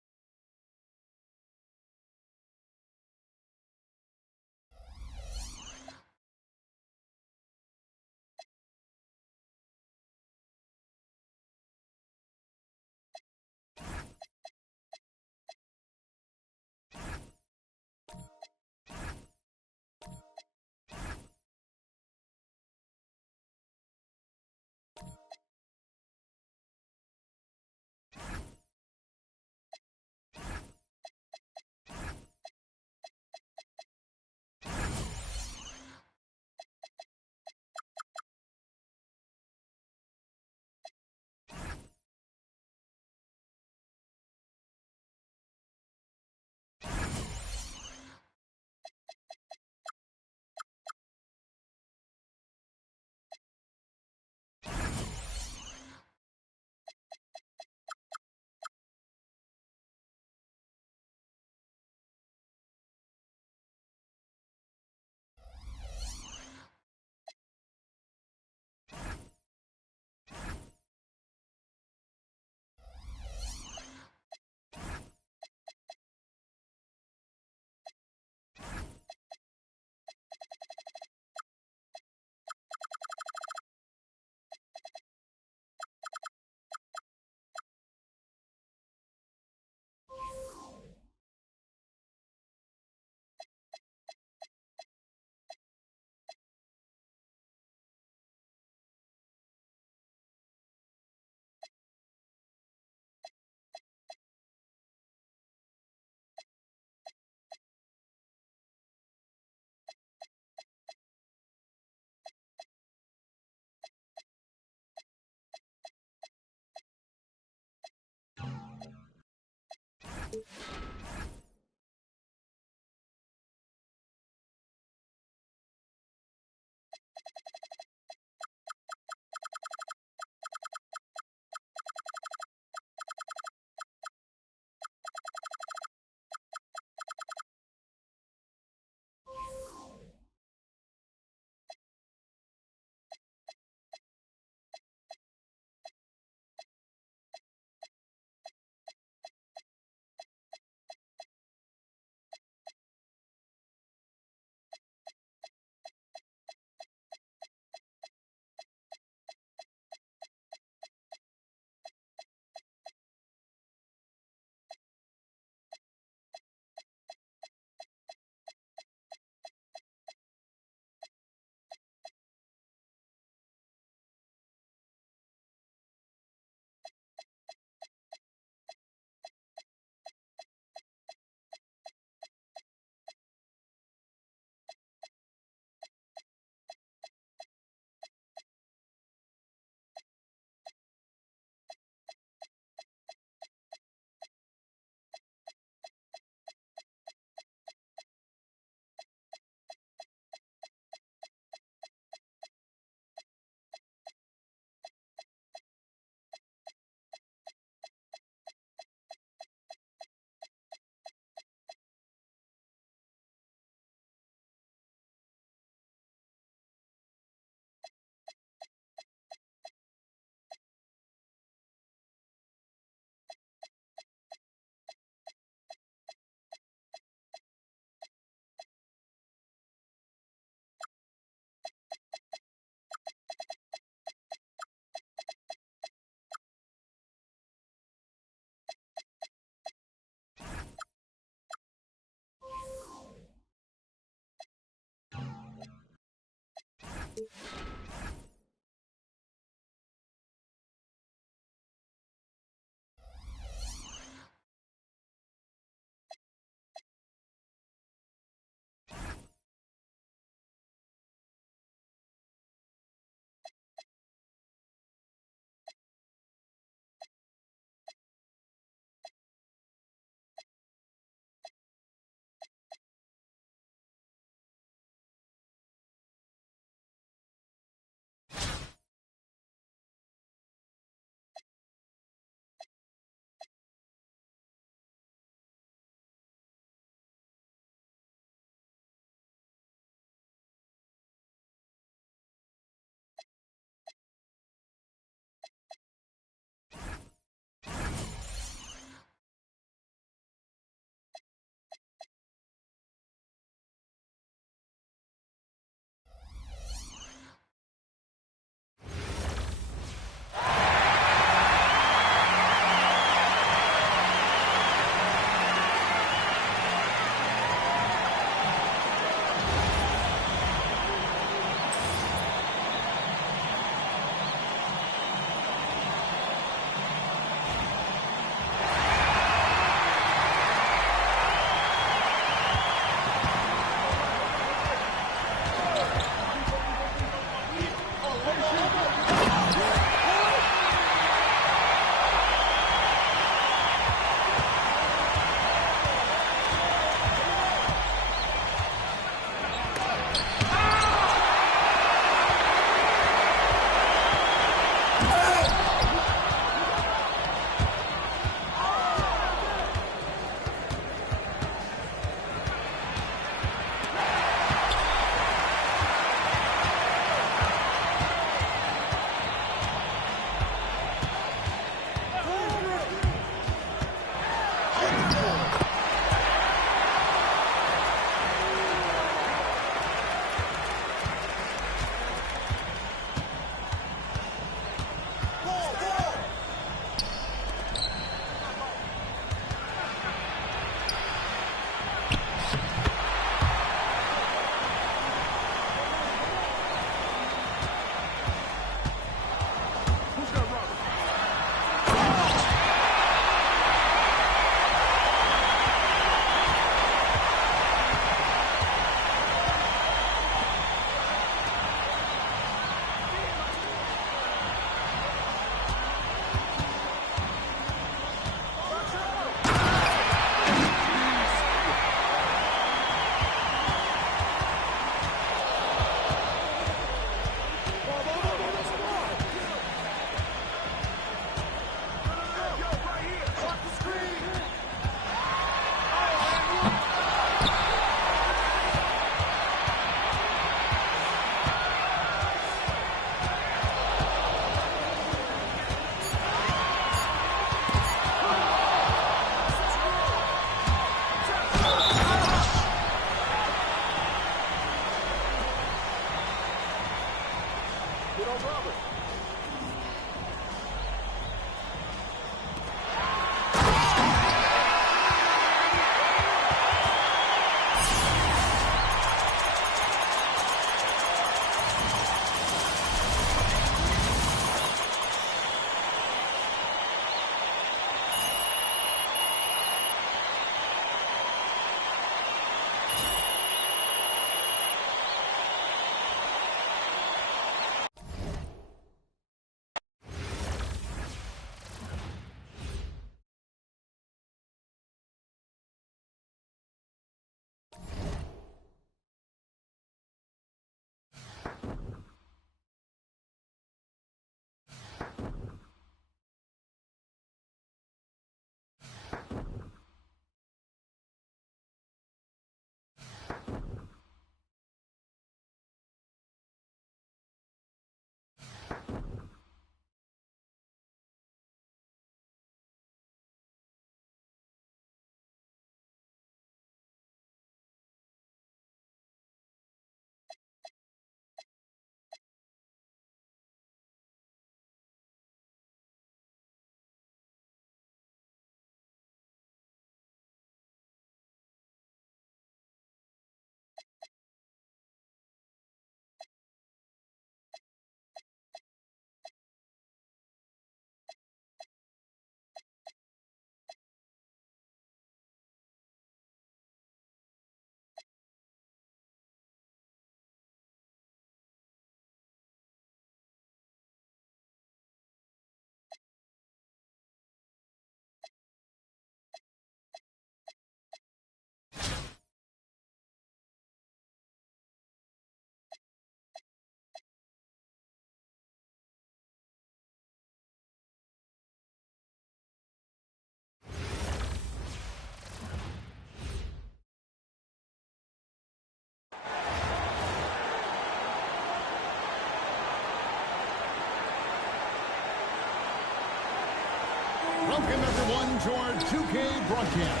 Welcome, everyone, to our 2K broadcast.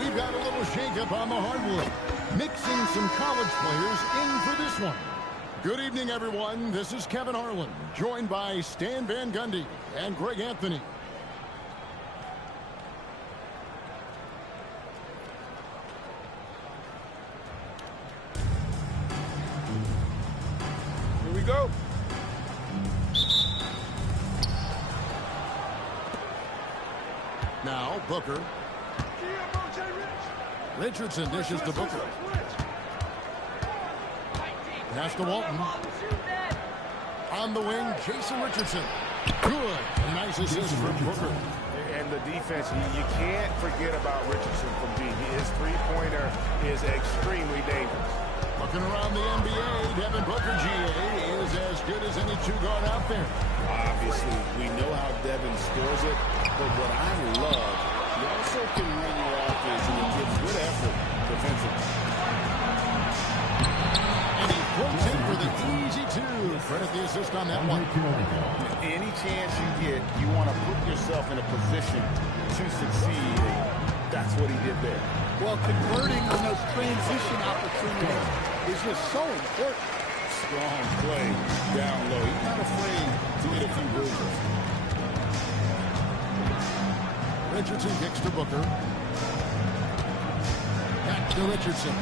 We've got a little shakeup on the hardwood, mixing some college players in for this one. Good evening, everyone. This is Kevin Harlan, joined by Stan Van Gundy and Greg Anthony. Here we go. Now, Booker. Richardson dishes to Booker. Pass to Walton. On the wing, Jason Richardson. Good. A nice assist from Booker. And the defense, you can't forget about Richardson from D. His three-pointer is extremely dangerous. Looking around the NBA, Devin Booker, GA, is as good as any two-guard out there. Obviously, we know how Devin scores it, but what I love, he also can run your offense, and he gives good effort defensively. And he floats in for the easy two. Credit the assist on that one. Any chance you get, you want to put yourself in a position to succeed. That's what he did there. Well, converting on those transition opportunities is just so important. Strong play down low. He's not afraid to get a few bruises. Richardson kicks to Booker. Back to Richardson.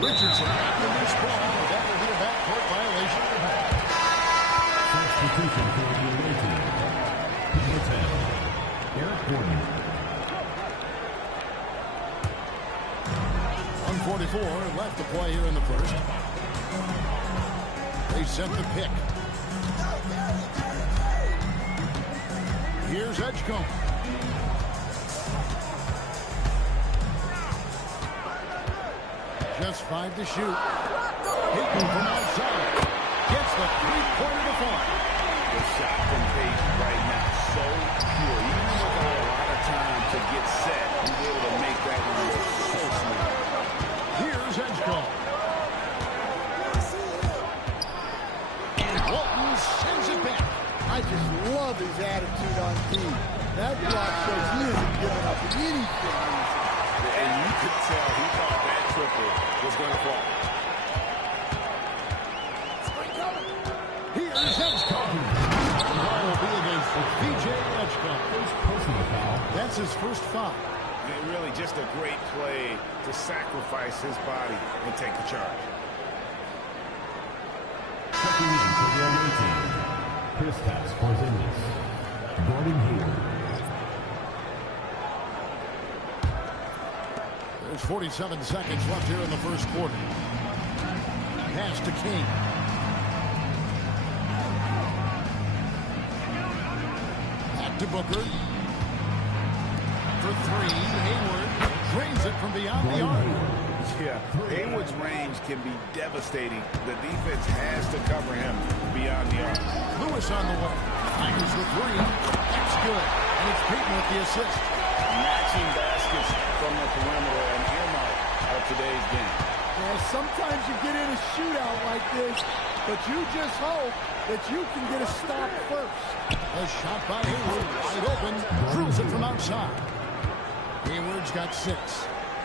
Richardson back in this ball. That will be a backcourt violation. Substitution for the away team. Number 10, Eric Gordon. 1:44 left to play here in the first. They sent the pick. Here's Edgecombe. Just 5 to shoot. Hitting from outside. Gets the three-pointer to fall. The shot from Page right now, so pure. Even without a lot of time to get set, he's able to make that one look so smooth. Here's Edgecombe. And Walton sends it back. I just love his attitude on D. That block shows he isn't giving up anything easy. And you could tell he thought that triple was going to fall. Here's Edgecombe. The ball will be against PJ Edgecombe. Personal foul. That's his first foul. Really just a great play to sacrifice his body and take the charge. Checking in for the away team. Kristaps Porzingis. Gordon Hayward. There's 47 seconds left here in the first quarter. Pass to King. Back to Booker. For three, Hayward drains it from beyond the arc. Yeah, Hayward's range can be devastating. The defense has to cover him beyond the arc. Lewis on the way. Fires the three. That's good. And it's Peyton with the assist. Matching baskets from the perimeter, an earmark of today's game. Well, sometimes you get in a shootout like this, but you just hope that you can get a stop first. A shot by Hayward, wide open, drills it from outside. Hayward's got 6.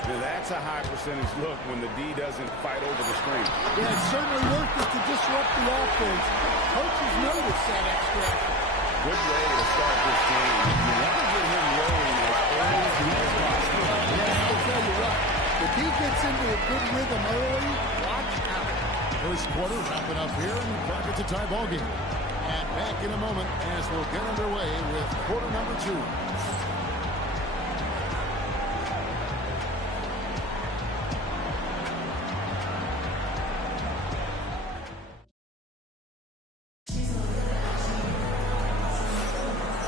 Now that's a high percentage look when the D doesn't fight over the screen. Yeah, it's certainly worth it to disrupt the offense. Coaches notice that extra effort. Good way to start this game. You want to get him rolling as early as possible. Yes, I'll tell you what, if he gets into a good rhythm early, watch out. First quarter wrapping up here, and the clock it's a tie ball game. And back in a moment as we'll get underway with quarter number 2.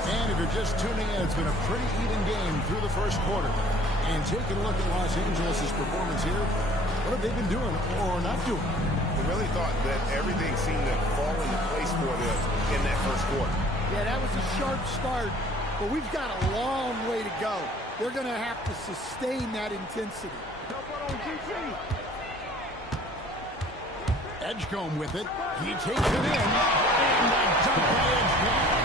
And if you're just tuning in, it's been a pretty even game through the first quarter. And taking a look at Los Angeles' performance here, what have they been doing or not doing? I really thought that everything seemed to fall into place for them in that first quarter. Yeah, that was a sharp start, but we've got a long way to go. They're going to have to sustain that intensity. Edgecombe with it. He takes it in. And a dunk by Edgecombe.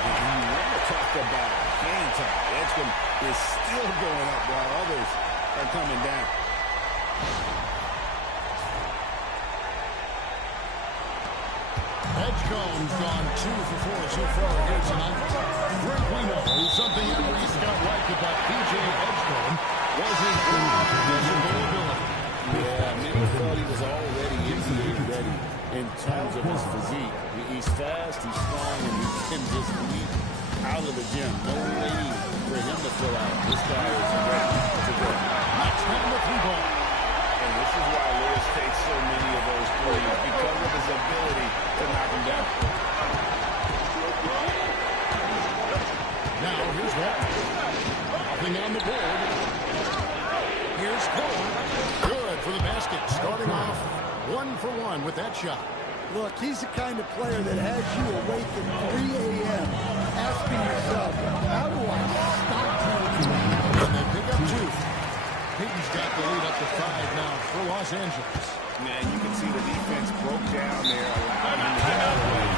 And you want to talk about game time. Edgecombe is still going up while others are coming down. Edgecombe's gone 2 for 4 so far here tonight. Frank, we know something every scout liked about P.J. Edgecombe was his physical ability. Yeah, many thought he was already NBA ready in terms of his physique. He's fast, he's strong, and he can just leap out of the gym. No waiting for him to fill out. This guy is ready to go. Knocks down the 3-ball. And this is why Lewis takes so many of those threes, because of his ability to knock them down. Now here's Walton. Nothing on the board. Here's Cole. Good for the basket. Starting off 1 for 1 with that shot. Look, he's the kind of player that has you awake at 3 a.m. asking yourself, how do I stop him? And they pick up 2. Peyton's got the lead up to 5 now for Los Angeles. Man, you can see the defense broke down there, allowing him to get out of the way.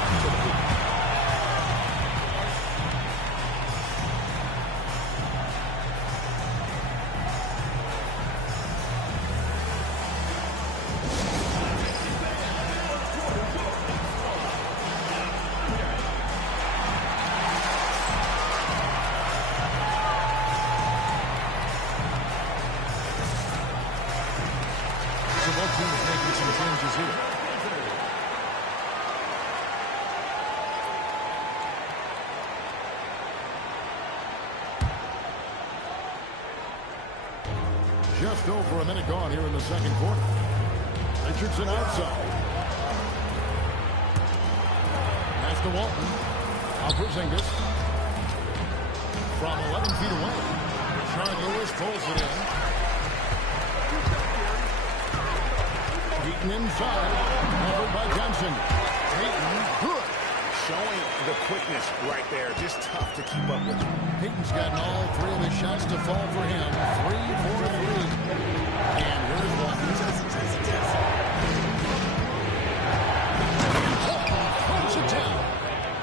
Just over a minute gone here in the second quarter. Richardson outside. Pass to Walton. Now Porzingis. From 11 feet away. Rashard Lewis pulls it in. Beaten inside. Covered by Johnson. Peyton, good. Showing the quickness right there. Just tough to keep up with. Peyton's gotten all 3 of his shots to fall for him. 3 for 3. And here's Walton. Punch it down.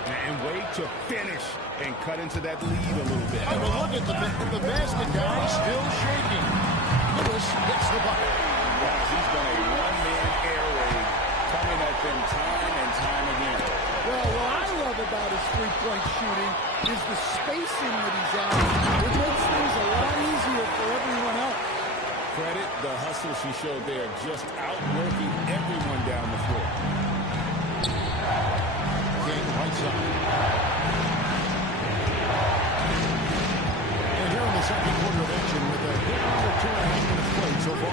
And wait to finish and cut into that lead a little bit. I mean, look at the basket guy still shaking. Lewis gets the bucket. Guys, he's been a one-man air raid coming at them time and time again. Well, what I love about his three-point shooting is the spacing that he's adding. It makes things a lot easier for everyone else. Credit the hustle she showed there, just outworking everyone down the floor. King right side. And here in the second quarter of action with a hit under 2.5 minutes played so far.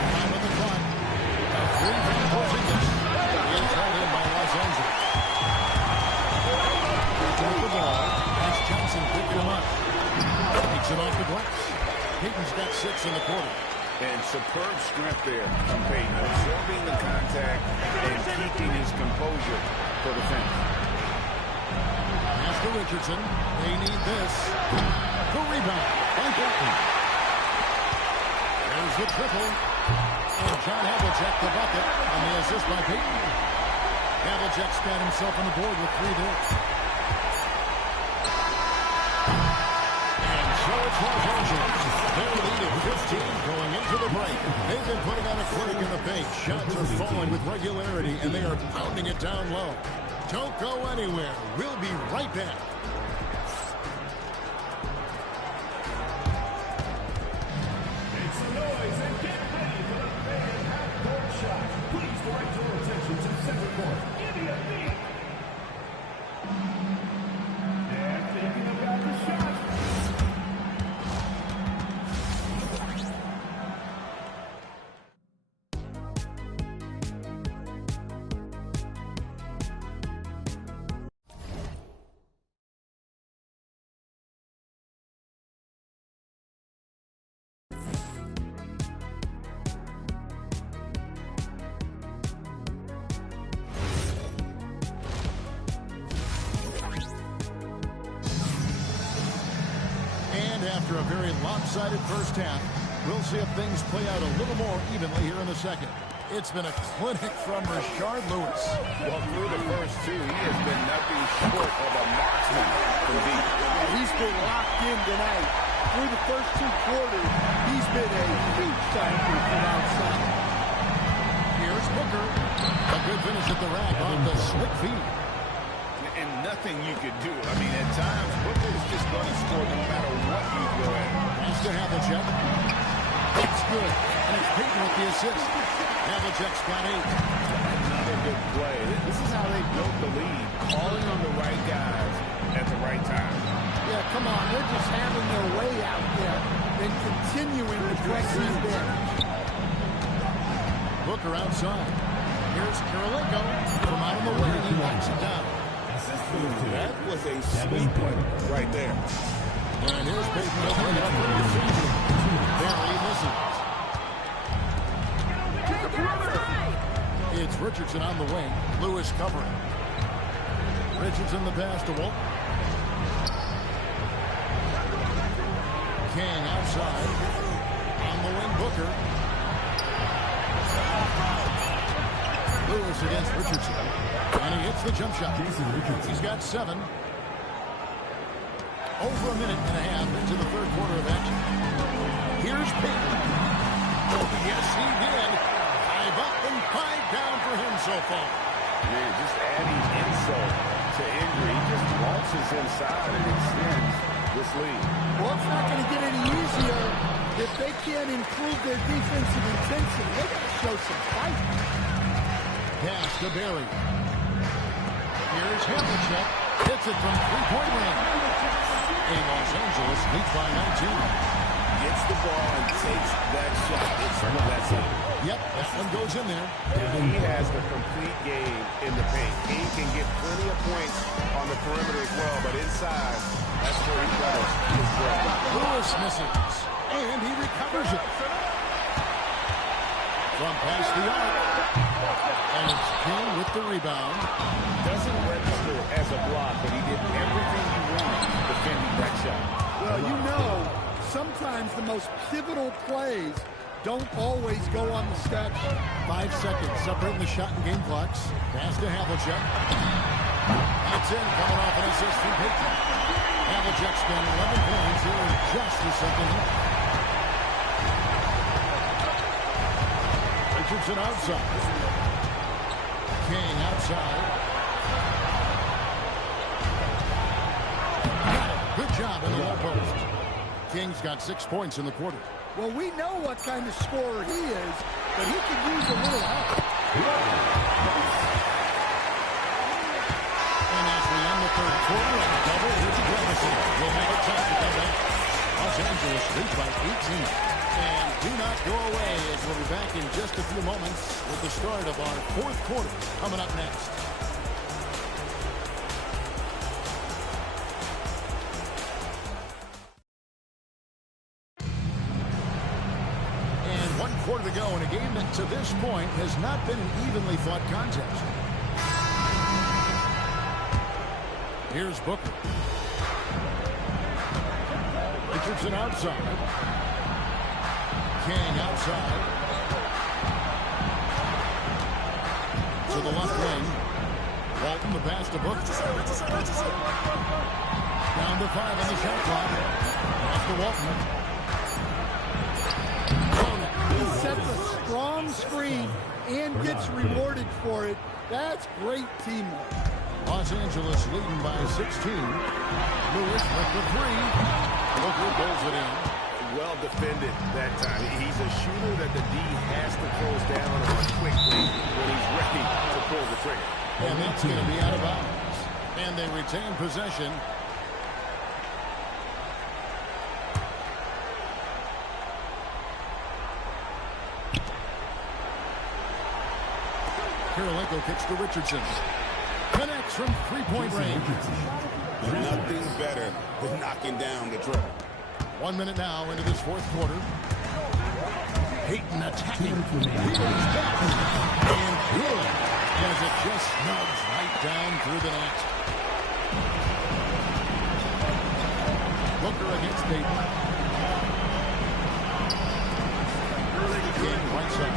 Time on the clock. A 3 from Porzingis. Being called in by Los Angeles. Take the ball. That's Johnson picking him up. Takes it off the glass. Peyton's got 6 in the quarter. And superb strength there from Peyton, absorbing the contact and keeping his composure for the finish. Pass to Richardson. They need this. The rebound by Peyton. There's the triple. And John Havlicek the bucket on the assist by Peyton. Havlicek's got himself on the board with 3 there. And so it's Los Angeles. Their lead at 15 going into the break. They've been putting on a clinic in the paint. Shots are falling with regularity, and they are pounding it down low. Don't go anywhere. We'll be right back. Make some noise and get ready for the fan half-court shot. Please direct your attention to center court. India lead. And thinking about the shot. After a very lopsided first half, we'll see if things play out a little more evenly here in the second. It's been a clinic from Rashard Lewis. Well, through the first two, he has been nothing short of a marksman from deep. He's been locked in tonight. Through the first two quarters, he's been a huge factor from outside. Here's Booker. A good finish at the rack on the slick feed. And nothing you could do. I mean, at times, Booker is just going to score no matter what you throw at him. Pass to Havlicek. It's good. And it's Peyton with the assist. Havlicek's got 8. Another good play. This is how they built the lead. Calling on the right guys at the right time. Yeah, come on. They're just having their way out there and continuing to press these bench. Booker outside. Here's Karolinko from out of the way. He knocks it down. That was a sweet one right there. And here's Peyton opening up for the season. There he misses. It's Richardson on the wing. Lewis covering. Richardson the pass to Walton. King outside. On the wing, Booker. Lewis against Richardson. And he hits the jump shot. He's got 7. Over a minute and a half into the third quarter of action. Here's Peyton. Oh, yes, he did. 5 up and 5 down for him so far. Man, just adding insult to injury. He just waltzes inside and extends this lead. Well, it's not going to get any easier if they can't improve their defensive intensity. They got to show some fight. Pass to Barry. Here's Havlicek. Hits it from three-point range. And Los Angeles leads by 19. Gets the ball and takes that shot. That's it. Yep, that one goes in there. He has the complete game in the paint. He can get plenty of points on the perimeter as well, but inside, that's where he does his work. Lewis misses, and he recovers it. From past the arc. And it's King with the rebound. Doesn't register as a block, but he did everything he wanted defending that shot. Well, you know, sometimes the most pivotal plays don't always go on the stat sheet. 5 seconds separating the shot and game clocks. Pass to Havlicek. That's in, coming off an assist from Peyton. Havlicek's got 11 points here in just a second. Richardson outside. King outside. Got it. Good job in the low post. King's got 6 points in the quarter. Well, we know what kind of scorer he is, but he could use a little help. And as we end the third quarter, a double with Jefferson will make it tough to come back. Los Angeles leads by 18. And do not go away, as we'll be back in just a few moments with the start of our fourth quarter coming up next. And 1 quarter to go in a game that to this point has not been an evenly fought contest. Here's Booker. Richardson outside. King outside. To the left wing. Walton the pass to Booker. Down to 5 on the shot clock. Pass to Walton. He sets a strong screen and gets rewarded for it. That's great teamwork. Los Angeles leading by 16. Lewis with the 3. Booker pulls it in. Well defended that time. He's a shooter that the D has to close down on quickly when he's ready to pull the trigger. And that's going to be out of bounds. And they retain possession. Karolinko kicks to Richardson. Connects from three-point range. Nothing better than knocking down the dribble. 1 minute now into this fourth quarter. Peyton attacking. Here's back. And good. As it just snugs right down through the net. Booker against Peyton. King right side.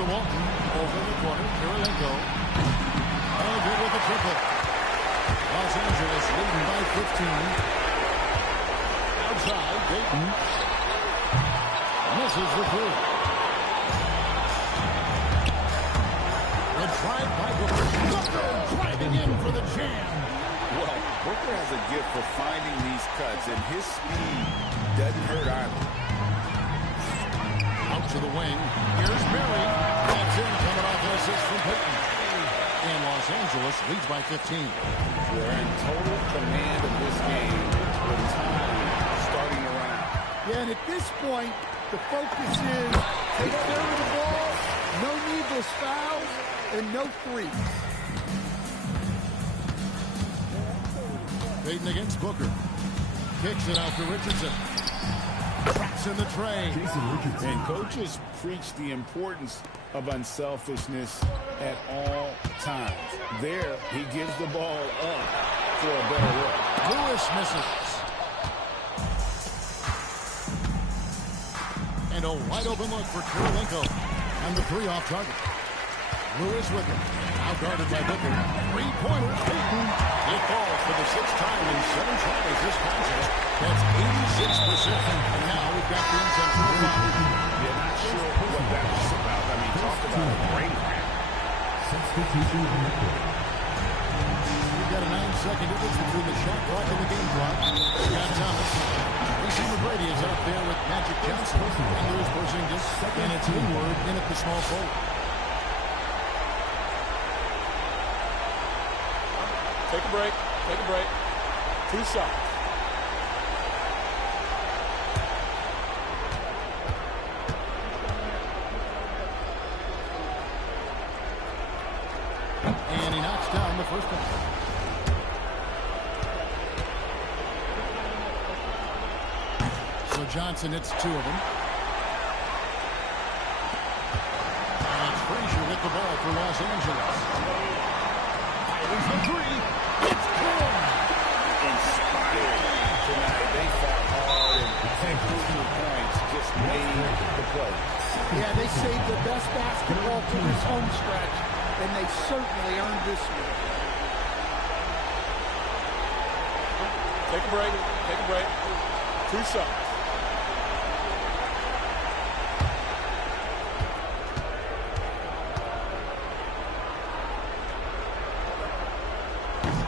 to Walton. Over in the corner. Kirilenko. Oh, good with the triple. Los Angeles leading by 15. Outside, Dayton. Misses the three. The drive by Booker. Booker driving in for the jam. Well, Booker has a gift for finding these cuts, and his speed doesn't hurt either. Out to the wing. Here's Berry. That's in, coming off an assist from Payton. And Los Angeles leads by 15. They're in total command of this game with time starting to run out. Yeah, and at this point, the focus is take care of the ball, no needless fouls, and no threes. Payton against Booker. Kicks it out to Richardson. Traps in the tray. And coaches preach the importance of unselfishness at all times. There, he gives the ball up for a better look. Lewis misses. And a wide open look for Kirilenko. And the three off target. Lewis with it. Out-guarded by Booker. Three-pointer. Payton. It falls for the sixth time in 7 tries this contest. That's 86%. And now we've got the intentional foul. You're not sure what that was about. I mean, talk about a brain cramp. Substitution on the court. We've got a 9-second difference between the shot clock and the game clock. Scott Thomas. Reese McGrady is out there with Magic Johnson. And there's Porzingis. And it's inward in at the small forward. Take a break. Take a break. 2 shots. And he knocks down the first one. So Johnson hits 2 of them. And Frazier with the ball for Los Angeles. Fires the three. It's good. Inspired tonight. They fought hard and crucial points just made the play. Yeah, they saved the best basketball for this home stretch, and they certainly earned this one. Take a break. Take a break. 2 shots.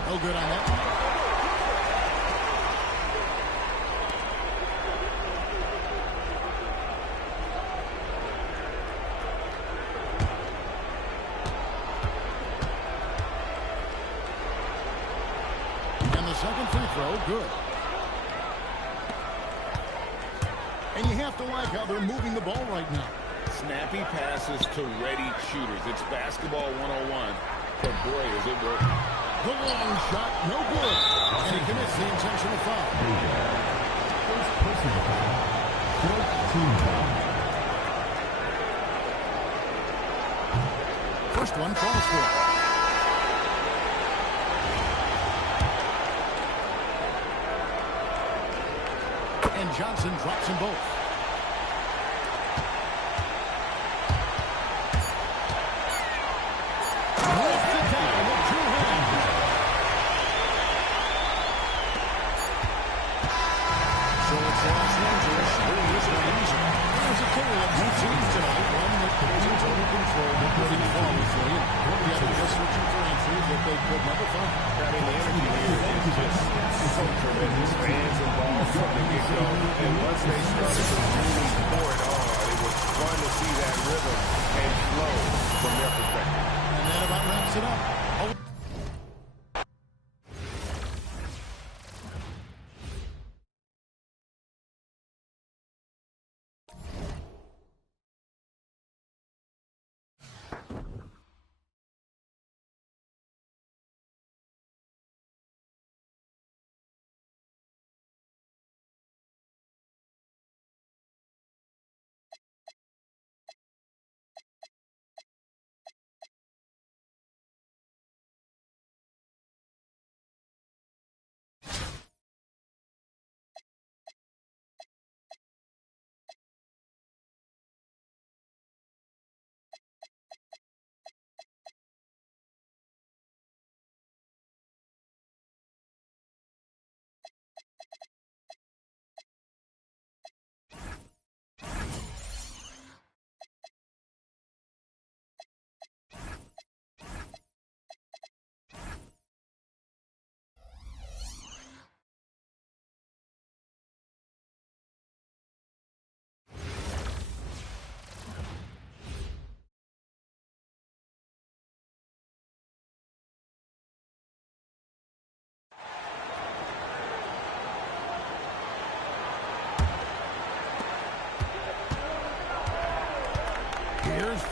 No good on that. And the second free throw, good. And you have to like how they're moving the ball right now. Snappy passes to ready shooters. It's basketball 101. But boy, is it working. The long shot, no good. And he commits the intentional foul. First personal foul. 14 foul. First one falls for it. And Johnson drops them both. Lifted down with 2 hands. So it's Los Angeles winning this one easy. There's a total of 2 teams tonight. One that plays in total control, but pretty flawlessly. The other just searching for answers that they could never find. I mean, the energy here is just so tremendous. Fans involved from the get-go. And once they started to really pour it on, it was fun to see that rhythm and flow from their perspective. And that about wraps it up.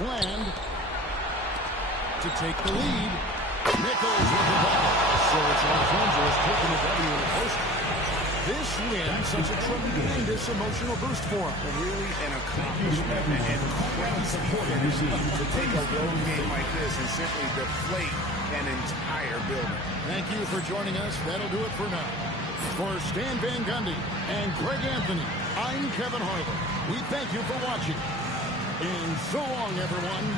Fland to take the lead. Nichols with the ball. So it's Los Angeles taking the W in the post. This win, such a tremendous emotional boost for him. Really an accomplishment and crazy finish to take a road game like this and simply deflate an entire building. Thank you for joining us. That'll do it for now. For Stan Van Gundy and Greg Anthony, I'm Kevin Harlan. We thank you for watching. And so long, everyone.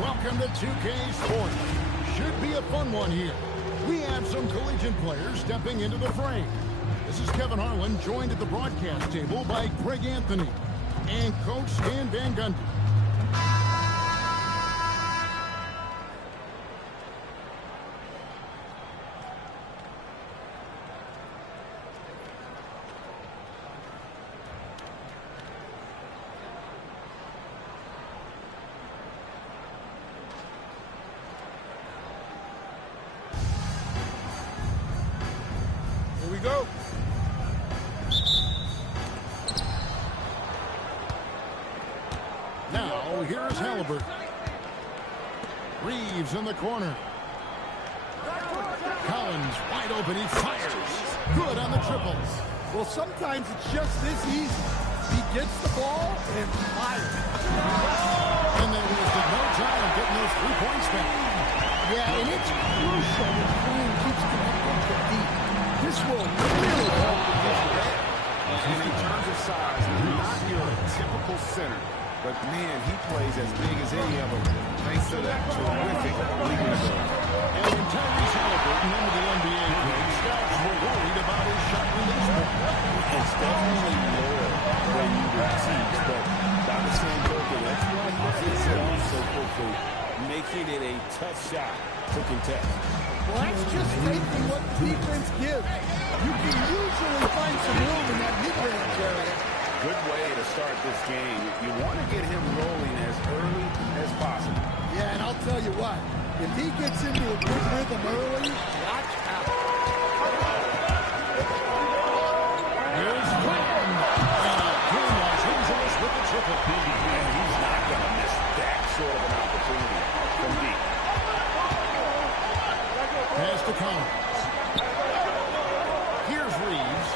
Welcome to 2K Sports. Should be a fun one here. We have some collegiate players stepping into the frame. This is Kevin Harlan, joined at the broadcast table by Greg Anthony and Coach Stan Van Gundy. Go. Now, here's Halliburton. Reeves in the corner. Collins wide open. He fires. Good on the triples. Well, sometimes it's just this easy. He gets the ball and fires. And they wasted no time getting those 3 points back. Yeah, and it's crucial that Flynn keeps connecting to deep. This will really help the defense. And in terms of size, he's not your typical center. But, man, he plays as big as any of them thanks to that terrific leading ability. And when Tyrese Halliburton into the NBA game, scouts were worried about his shot release point. It's definitely lower than you would teach, but by the same token, that's why he gets it off so quickly, making it a tough shot to contest. Well, that's just taking what the defense gives. You can usually find some room in that mid-range area. Good way to start this game. You want to get him rolling as early as possible. Yeah, and I'll tell you what, if he gets into a good rhythm early, watch out. Here's Graham. And again, Los Angeles with the triple. And he's not going to miss that sort of an opportunity from deep. Pass to Collins. Here's Reeves.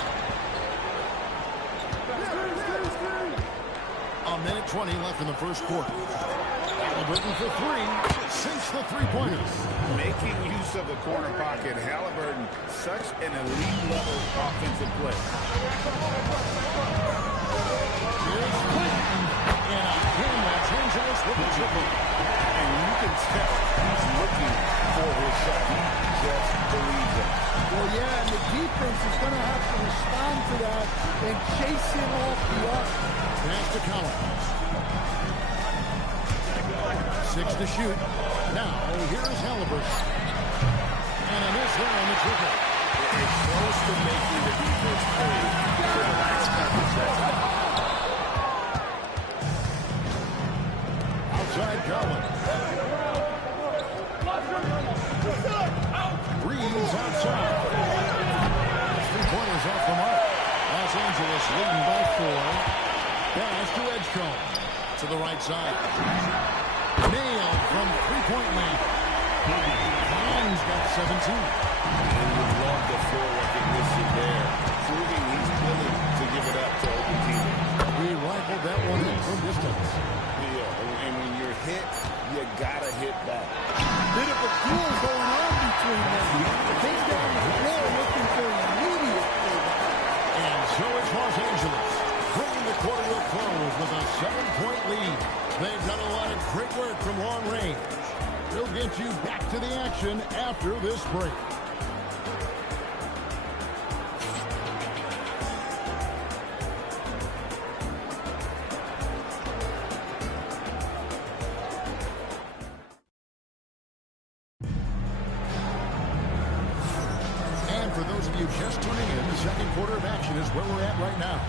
A minute 20 left in the first quarter. Halliburton for three. Sinks the three-pointers. Making use of the corner pocket. Halliburton, such an elite-level offensive player. Here's Clinton. And again, Los Angeles with the triple. And you can tell he's looking for his shot. He just believes it. Well, yeah, and the defense is going to have to respond to that and chase him off the arc. Pass to Collins. 6 to shoot. Now, here's Halliburton. And a miss there on the triple. It's close to making the defense pay for the last couple seconds. Outside Collins. Reeves outside. Three-pointers off the mark. Los Angeles leading by 4. Pass to Edgecombe. To the right side. Nailed from three-point land. Collins got 17. And you love the floor recognition there, proving he's willing to give it up to open teammates. He rifled that one in from distance. Yeah, and when you're hit, you gotta hit back. Bit of a duel going on between them. Came down the floor looking for immediate payback. And so it's Los Angeles, bringing the quarter to a close with a 7-point lead. They've done a lot of great work from long range. We'll get you back to the action after this break. And for those of you just tuning in, the second quarter of action is where we're at right now.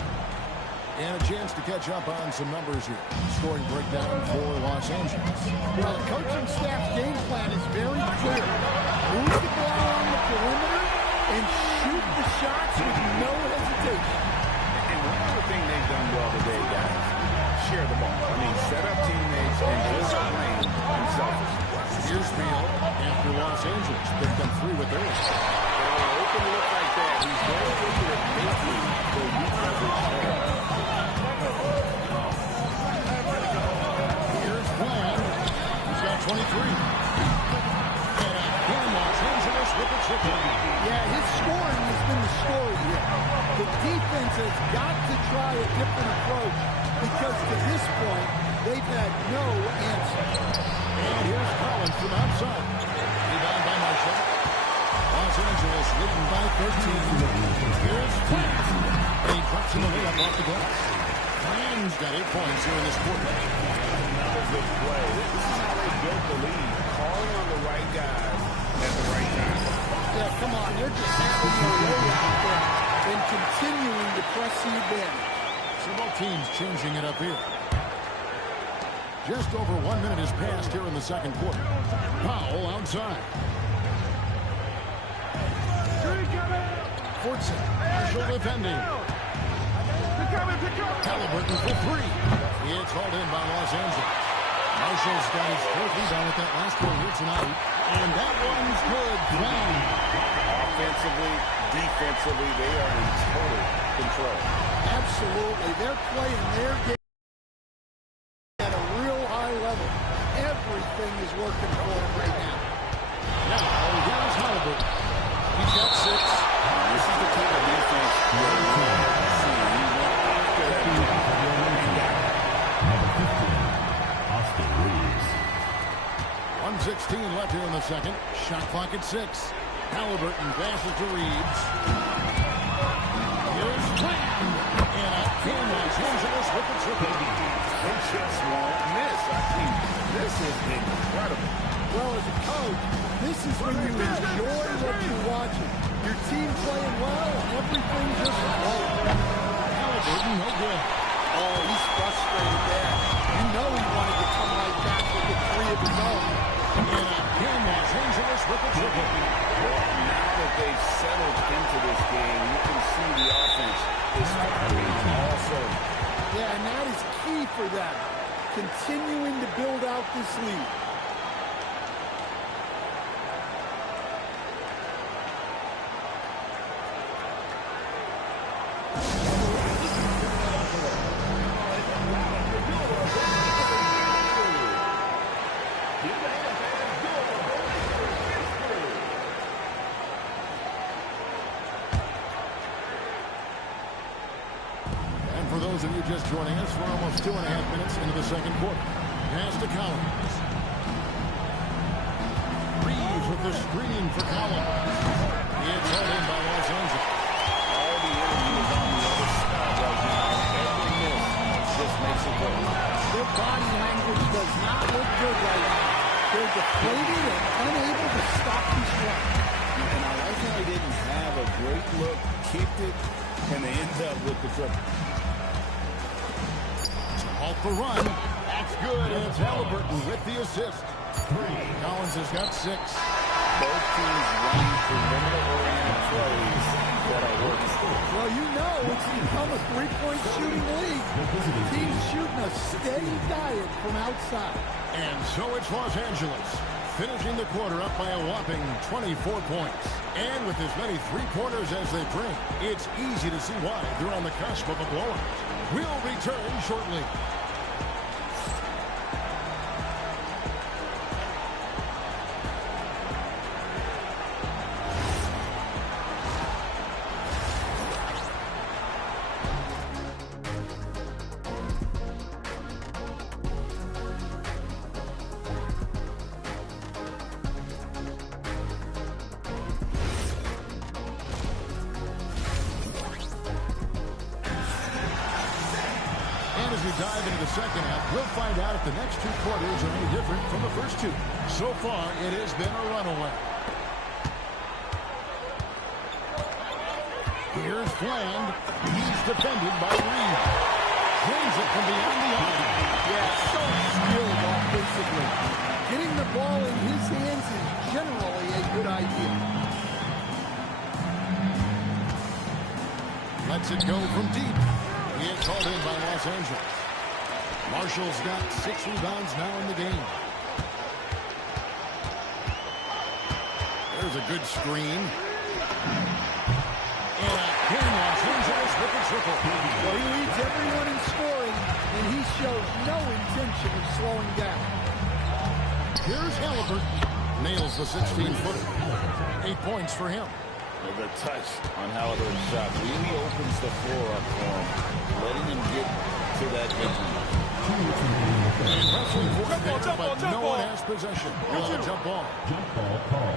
And a chance to catch up on some numbers here. Scoring breakdown for Los Angeles. Well, the coaching staff's game plan is very clear. Move the ball on the perimeter and shoot the shots with no hesitation. And one other thing they've done well today, guys, share the ball. I mean, set up teammates and just play themselves. Here's Beal after Los Angeles picked up 3 with theirs. An open look like that, he's very good at making the weak coverage. Here's Bland. He's got 23. And again, Los Angeles with the triple. Yeah, his scoring has been the story here. The defense has got to try a different approach because to this point, they've had no answer. And here's Collins from outside. Rebound by Marshall. Los Angeles leading by 13. Here's Plant. And he drops in the layup off the glass. Rams got 8 points here in this quarter. Another good play. This is how they built the lead. Calling on the right guys at the right time. Yeah, come on, they're just having their way out there and continuing to press the advantage. So both teams changing it up here. Just over 1 minute has passed here in the second quarter. Powell outside. Fortson, Marshall defending. Halliburton for 3. It's hauled in by Los Angeles. Marshall's got his 4th rebound with that last one here tonight. And that one's good. Bang. Offensively, defensively, they are in total control. Absolutely. They're playing their game at a real high level. Everything is working for them right now. Now, here's Halliburton. He's got 6. This is the type of defense where you see he went after that Number 15, Austin Reeves. 1:06 2:16 left here in the second. Shot clock at 6. Halliburton passes to Reeves. Here's Clam. And again, Los Angeles with the triple. They just won't miss. I mean, this is incredible. Well, as a coach, this is when you enjoy what you're watching. Your team playing well, everything just rolls. Halliburton, no good. Oh, he's frustrated there. You know he wanted to come right back with the 3 of his own. And again, Los Angeles with the triple. Well, now that they've settled into this game, you can see the offense is firing also. Yeah, and that is key for them. Continuing to build out this lead. For those of you just joining us, we're almost 2.5 minutes into the second quarter. Pass to Collins. Reeves with the screen for Collins. It's held in by Los Angeles. All the energy is on the other side right now. Every miss just makes it work. Their body language does not look good right now. They're deflated and unable to stop this run. And I like how they didn't have a great look, kicked it, and they end up with the triple. Halt the run. That's good. And it's Halliburton with the assist. Collins has got 6. Both teams running perimeter-oriented plays that are working. Well, you know it's become a three-point shooting league. Teams shooting a steady diet from outside. And so it's Los Angeles, finishing the quarter up by a whopping 24 points. And with as many three-pointers as they bring, it's easy to see why they're on the cusp of a blowout. We'll return shortly. As we dive into the second half, we'll find out if the next 2 quarters are any different from the first 2. So far, it has been a runaway. Here's Fland. He's defended by Reed. Brings it from beyond the arc. Yeah, so skilled offensively. Getting the ball in his hands is generally a good idea. Lets it go from deep. It's called in by Los Angeles. Marshall's got 6 rebounds now in the game. There's a good screen. And again, Los Angeles with the triple. Well, he leads everyone in scoring, and he shows no intention of slowing down. Here's Halliburton. Nails the 16-footer. 8 points for him. The touch on Halliburton's shot really opens the floor up for him, letting him get to that victory. Wrestling for it there, but no one has possession. Jump ball. Jump ball call.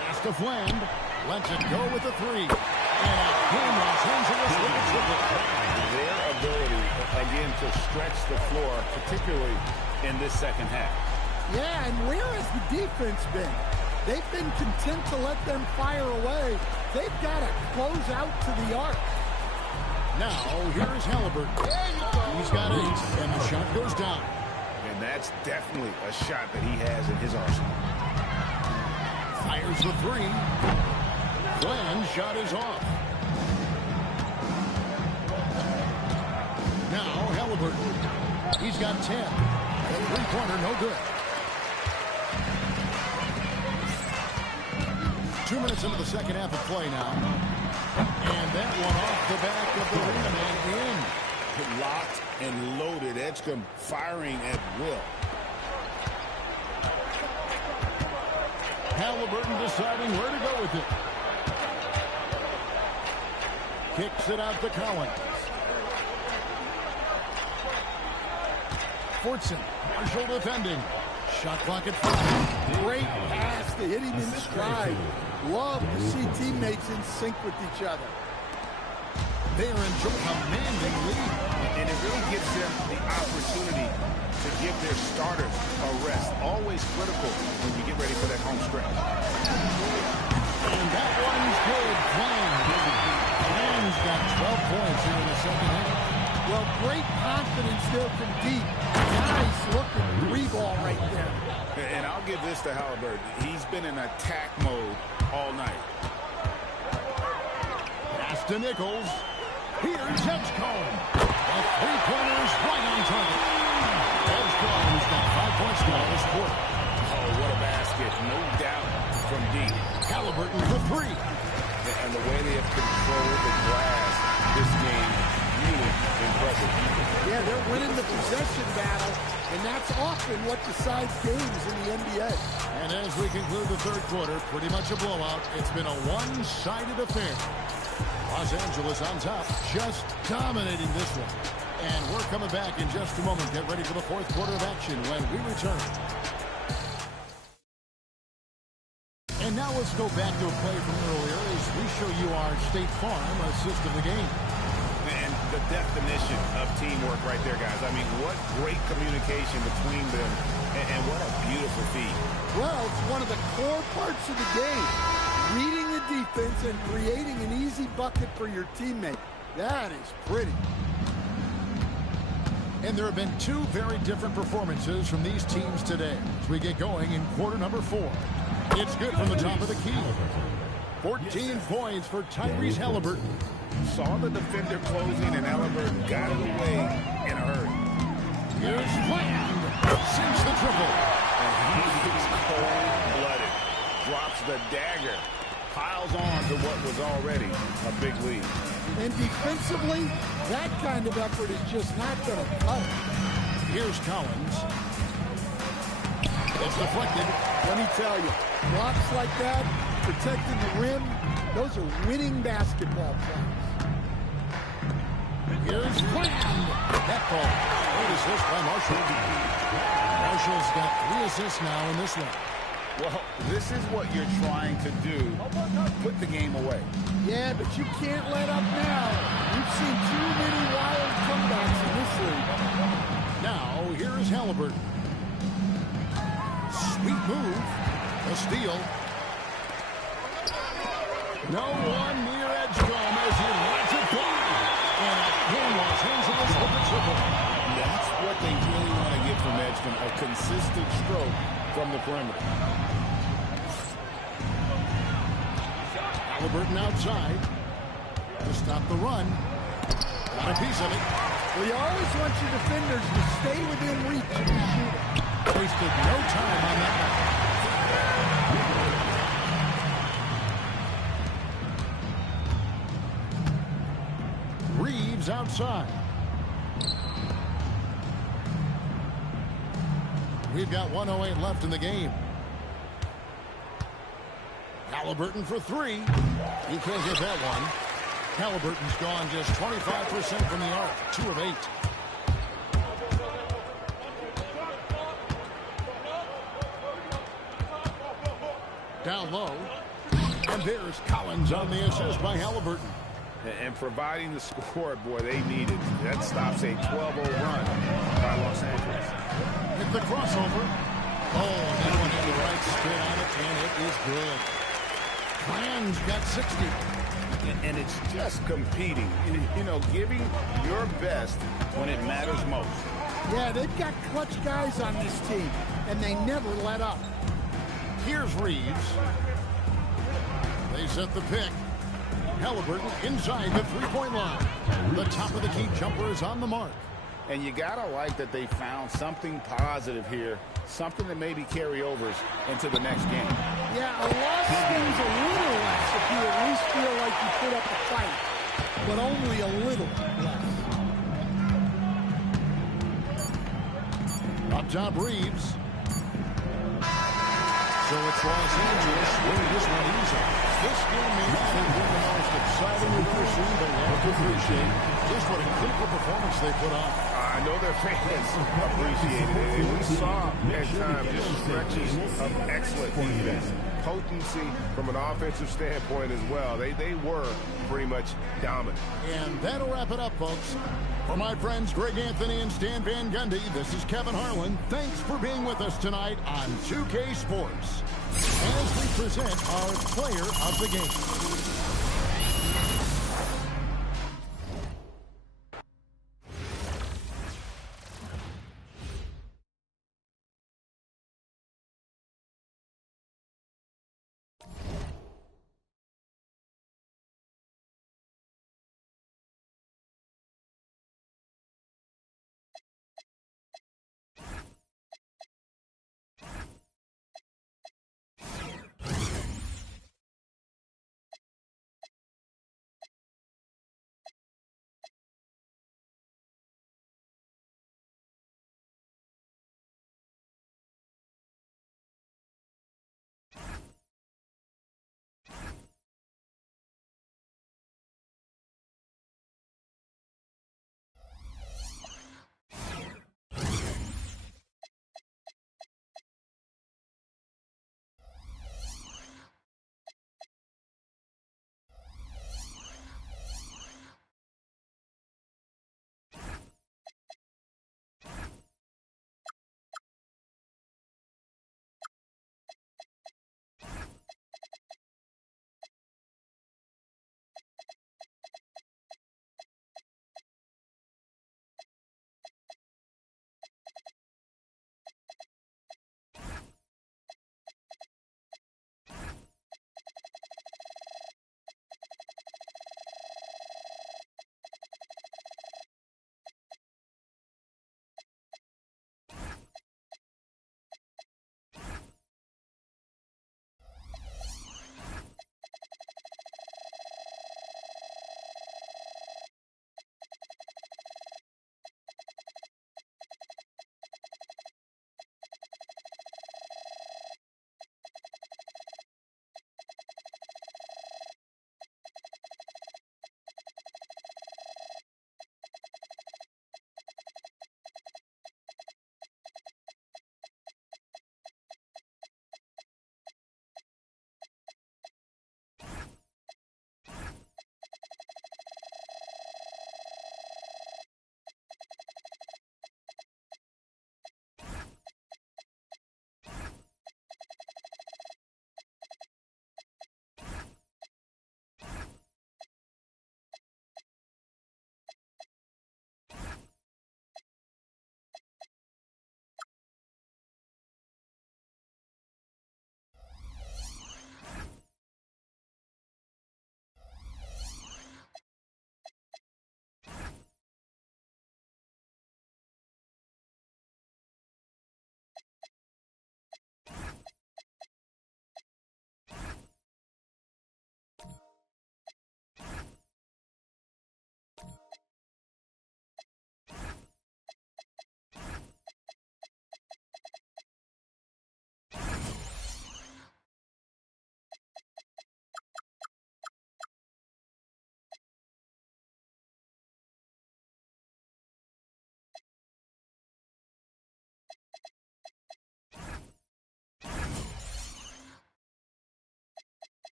Pass to Fland. Lets it go with a 3. And again, Los Angeles with a triple. Their ability, again, to stretch the floor, particularly in this second half. Yeah, and where has the defense been? They've been content to let them fire away. They've got to close out to the arc. Now, here's Halliburton. He's got 8, and the shot goes down. And that's definitely a shot that he has in his arsenal. Fires the 3. Fland's shot is off. Now, Halliburton. He's got 10. The three-pointer, no good. 2 minutes into the second half of play now. And that one off the back of the rim and in. Locked and loaded. Edgecombe firing at will. Halliburton deciding where to go with it. Kicks it out to Collins. Fortson. Marshall defending. Shot clock at 5. Great pass to hit him in stride. Love to see teammates in sync with each other. They're enjoying a commanding lead. And it really gives them the opportunity to give their starters a rest. Always critical when you get ready for that home stretch. And that one's good. Clans got 12 points here in the second half. Well, great confidence there from deep. Nice looking three ball right there. And I'll give this to Halliburton. He's been in attack mode all night. Pass to Nichols. Here's Edgecombe. The three-pointers right on target. Edgecombe's got 5 points now this quarter. Oh, what a basket. No doubt from deep. Halliburton for 3. And the way they have controlled the glass this game, really impressive. Yeah, they're winning the possession battle, and that's often what decides games in the NBA. And as we conclude the third quarter, pretty much a blowout. It's been a one-sided affair. Los Angeles on top, just dominating this one. And we're coming back in just a moment. Get ready for the fourth quarter of action when we return. And now let's go back to a play from earlier as we show you our State Farm assist of the game. And the definition of teamwork right there, guys. I mean, what great communication between them, and what a beautiful feed. Well, it's one of the core parts of the game. Reading the defense and creating an easy bucket for your teammate. That is pretty. And there have been 2 very different performances from these teams today as we get going in quarter number 4. It's good from the top of the key. 14 points for Tyrese Halliburton. Saw the defender closing, and Halliburton got it away in a hurry. Here's Bland. Sinks the triple. And he's cold-blooded. Drops the dagger. Piles on to what was already a big lead. And defensively, that kind of effort is just not going to cut it. Here's Collins. It's deflected. Let me tell you, blocks like that, protecting the rim, those are winning basketball plays. Here's Bland. That ball. Great assist by Marshall. Marshall's got 3 assists now in this one. Well, this is what you're trying to do. Put the game away. Yeah, but you can't let up now. We've seen too many wild comebacks in this league. Now, here is Halliburton. Sweet move. A steal. No one near Edgecombe as he lets it fly. And again, Los Angeles with the triple. That's what they really want to get from Edgecombe, a consistent stroke from the perimeter. Halliburton outside to stop the run. Got a piece of it. Well, you always want your defenders to stay within reach of the shooter. Wasted no time on that one. Reeves outside. We've got 1:08 left in the game. Halliburton for 3. He can't get that one. Halliburton's gone just 25% from the arc. 2 of 8. Down low. And there's Collins on the assist by Halliburton. And providing the score, boy, they needed. That stops a 12-0 run by Los Angeles. Hit the crossover. Oh, that one had the right spin on it, and it is good. Clans got 60. And it's just competing. You know, giving your best when it matters most. Yeah, they've got clutch guys on this team, and they never let up. Here's Reeves. They set the pick. Halliburton inside the three-point line. The top of the key jumper is on the mark. And you gotta like that they found something positive here, something that maybe carry overs into the next game. Yeah, a loss stings a little less if you at least feel like you put up a fight, but only a little less. Up top, Reeves. So it's Los Angeles winning this one easy. This game may not have been the most exciting we've ever seen, but you have to appreciate just what a critical performance they put on. I I know their fans appreciated it. And we saw at times just stretches of excellent defense. Potency from an offensive standpoint as well. They were pretty much dominant. And that'll wrap it up, folks. For my friends Greg Anthony and Stan Van Gundy, this is Kevin Harlan. Thanks for being with us tonight on 2K Sports as we present our player of the game.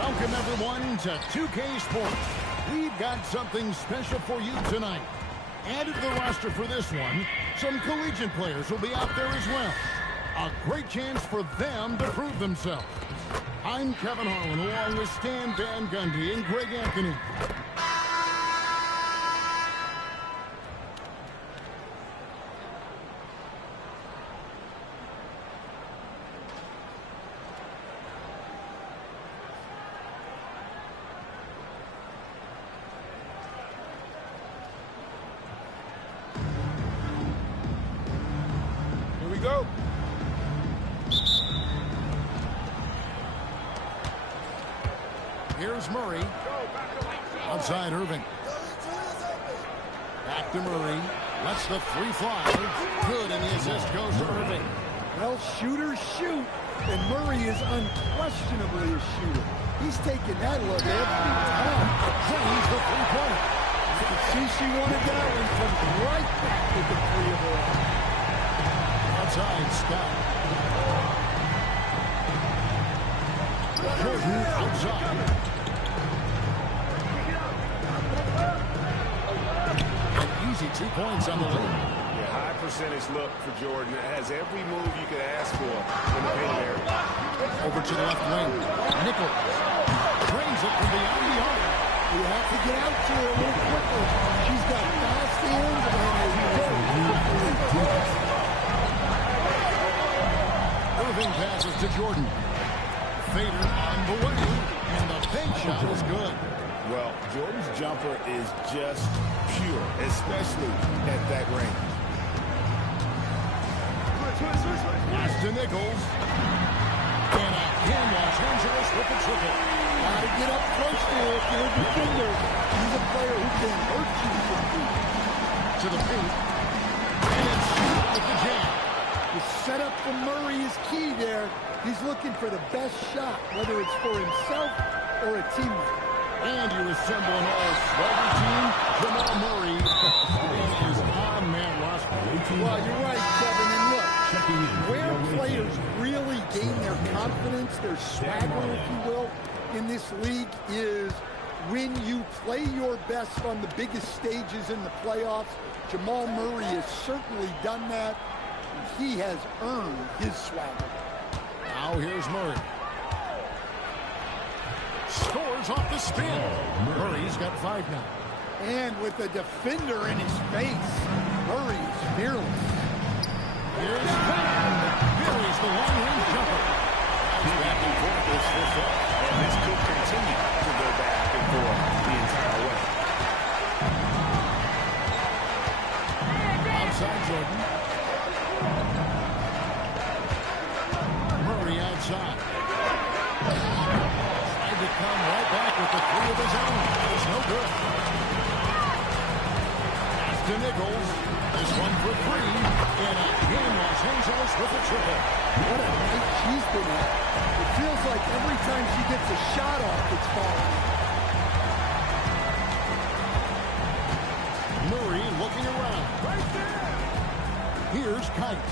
Welcome, everyone, to 2K Sports. We've got something special for you tonight. Added to the roster for this one, some collegiate players will be out there as well. A great chance for them to prove themselves. I'm Kevin Harlan, along with Stan Van Gundy and Greg Anthony. Go. Here's Murray. Outside Irving. Back to Murray. Lets the three fly. Good, and the assist goes to Irving. Well, shooters shoot, and Murray is unquestionably a shooter. He's taking that look every time. Drains the three-pointer. You can see she wanted that one, comes right back with the three of her. Outside, Scott. Jordan outside. An easy 2 points on the lead. Yeah, high percentage look for Jordan. It has every move you could ask for in the paint area. Over to the left wing. Nichols. Drains it from beyond the arc. You have to get out to her a little quicker. She's got fast hands and a very quick. Irving passes to Jordan. Fader on the way, and the fake shot is good. Well, Jordan's jumper is just pure, especially at that range. Pass to Nichols. And again, Los Angeles with the triple. Gotta get up close to her if you're a defender. She's a player who can hurt you from deep. To the paint. And it's shot with the jam. The setup from Murray is key there. He's looking for the best shot, whether it's for himself or a teammate. And you assemble an all-swagger team. Jamal Murray is on that roster. Well, you're right, Kevin. And look, where players really gain their confidence, their swagger, if you will, in this league is when you play your best on the biggest stages in the playoffs. Jamal Murray has certainly done that. He has earned his swagger. Now here's Murray. Scores off the spin. Murray's got 5 now. And with a defender in his face, Murray is fearless. Here's Bond. Buries the long-range jumper. He's back and forth this fifth. And this could continue to go back and forth the entire way. Outside Jordan. Murray outside. Tried to come right back with the three of his own. It's no good. Pass to Nichols. This one for 3. And again, Los Angeles with a triple. What a night she's been at. It feels like every time she gets a shot off, it's falling. Murray looking around. Right there. Here's Kite.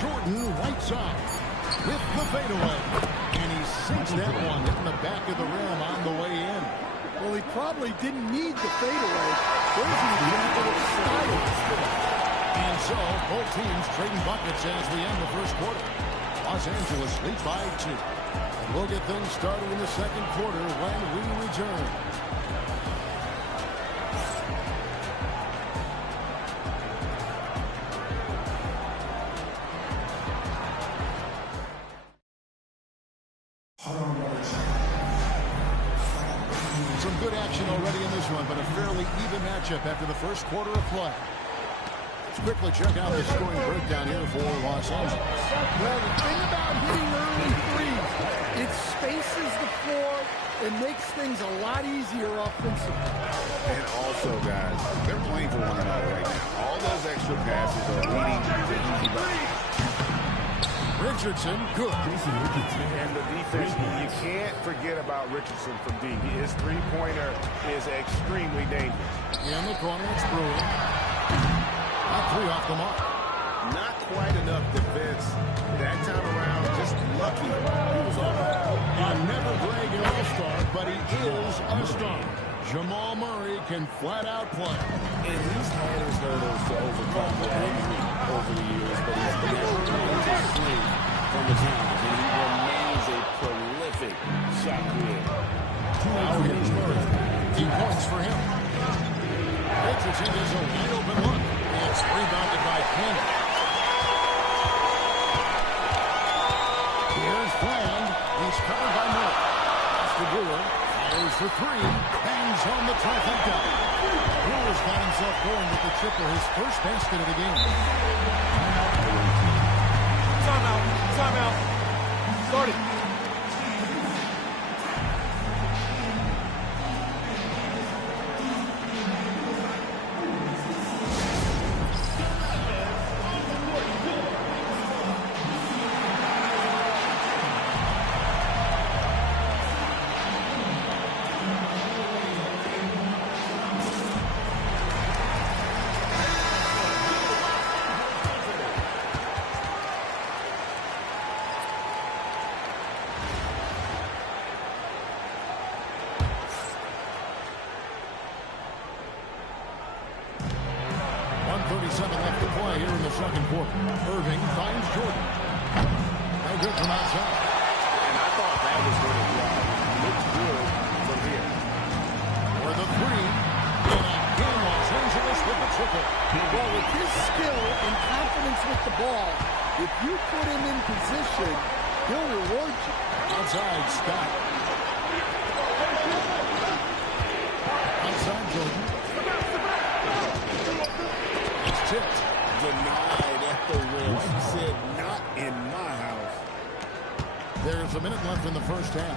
Jordan right side with the fadeaway. And he sinks that one in the back of the rim on the way in. Well, he probably didn't need the fadeaway. There's an example of style. And so, both teams trading buckets as we end the first quarter. Los Angeles leads by 2. And we'll get things started in the second quarter when we return. Some good action already in this one, but a fairly even matchup after the first quarter of play. Let's quickly check out the scoring breakdown here for Los Angeles. Well, the thing about hitting early threes, it spaces the floor and makes things a lot easier offensively. And also, guys, they're playing for one another right now. All those extra passes are leading to easy buckets. Richardson, good. And the defense, you can't forget about Richardson from deep. His three-pointer is extremely dangerous. In the corner, it's Brewer. Not 3 off the mark. Not quite enough defense that time around. Just lucky he was all right. And never brag an all-star, but he is a star. Jamal Murray can flat out play. And he's had his hurdles to overcome with injury over the years, but he's never made his swing from the challenge, and he remains a prolific shot creator. Now here's Murray. Deep points for him. Richardson is a wide open look. It's rebounded by Cannon. Here's Bland. He's covered by Murray. That's the Brewer. Fires for three. Hangs on the trifecta. Brewer's got himself going with the tripper, his first basket of the game. Timeout. Timeout. Start it. Left to play here in the second quarter. Irving finds Jordan. No good from outside. And I thought that was going to drive. Looks good from here. For the three. And again, Los Angeles with the triple. Well, with his skill and confidence with the ball, if you put him in position, he'll reward you. Outside, Scott. Outside, Jordan. It's tipped. Denied at the rim. He said, not in my house. There's a minute left in the first half.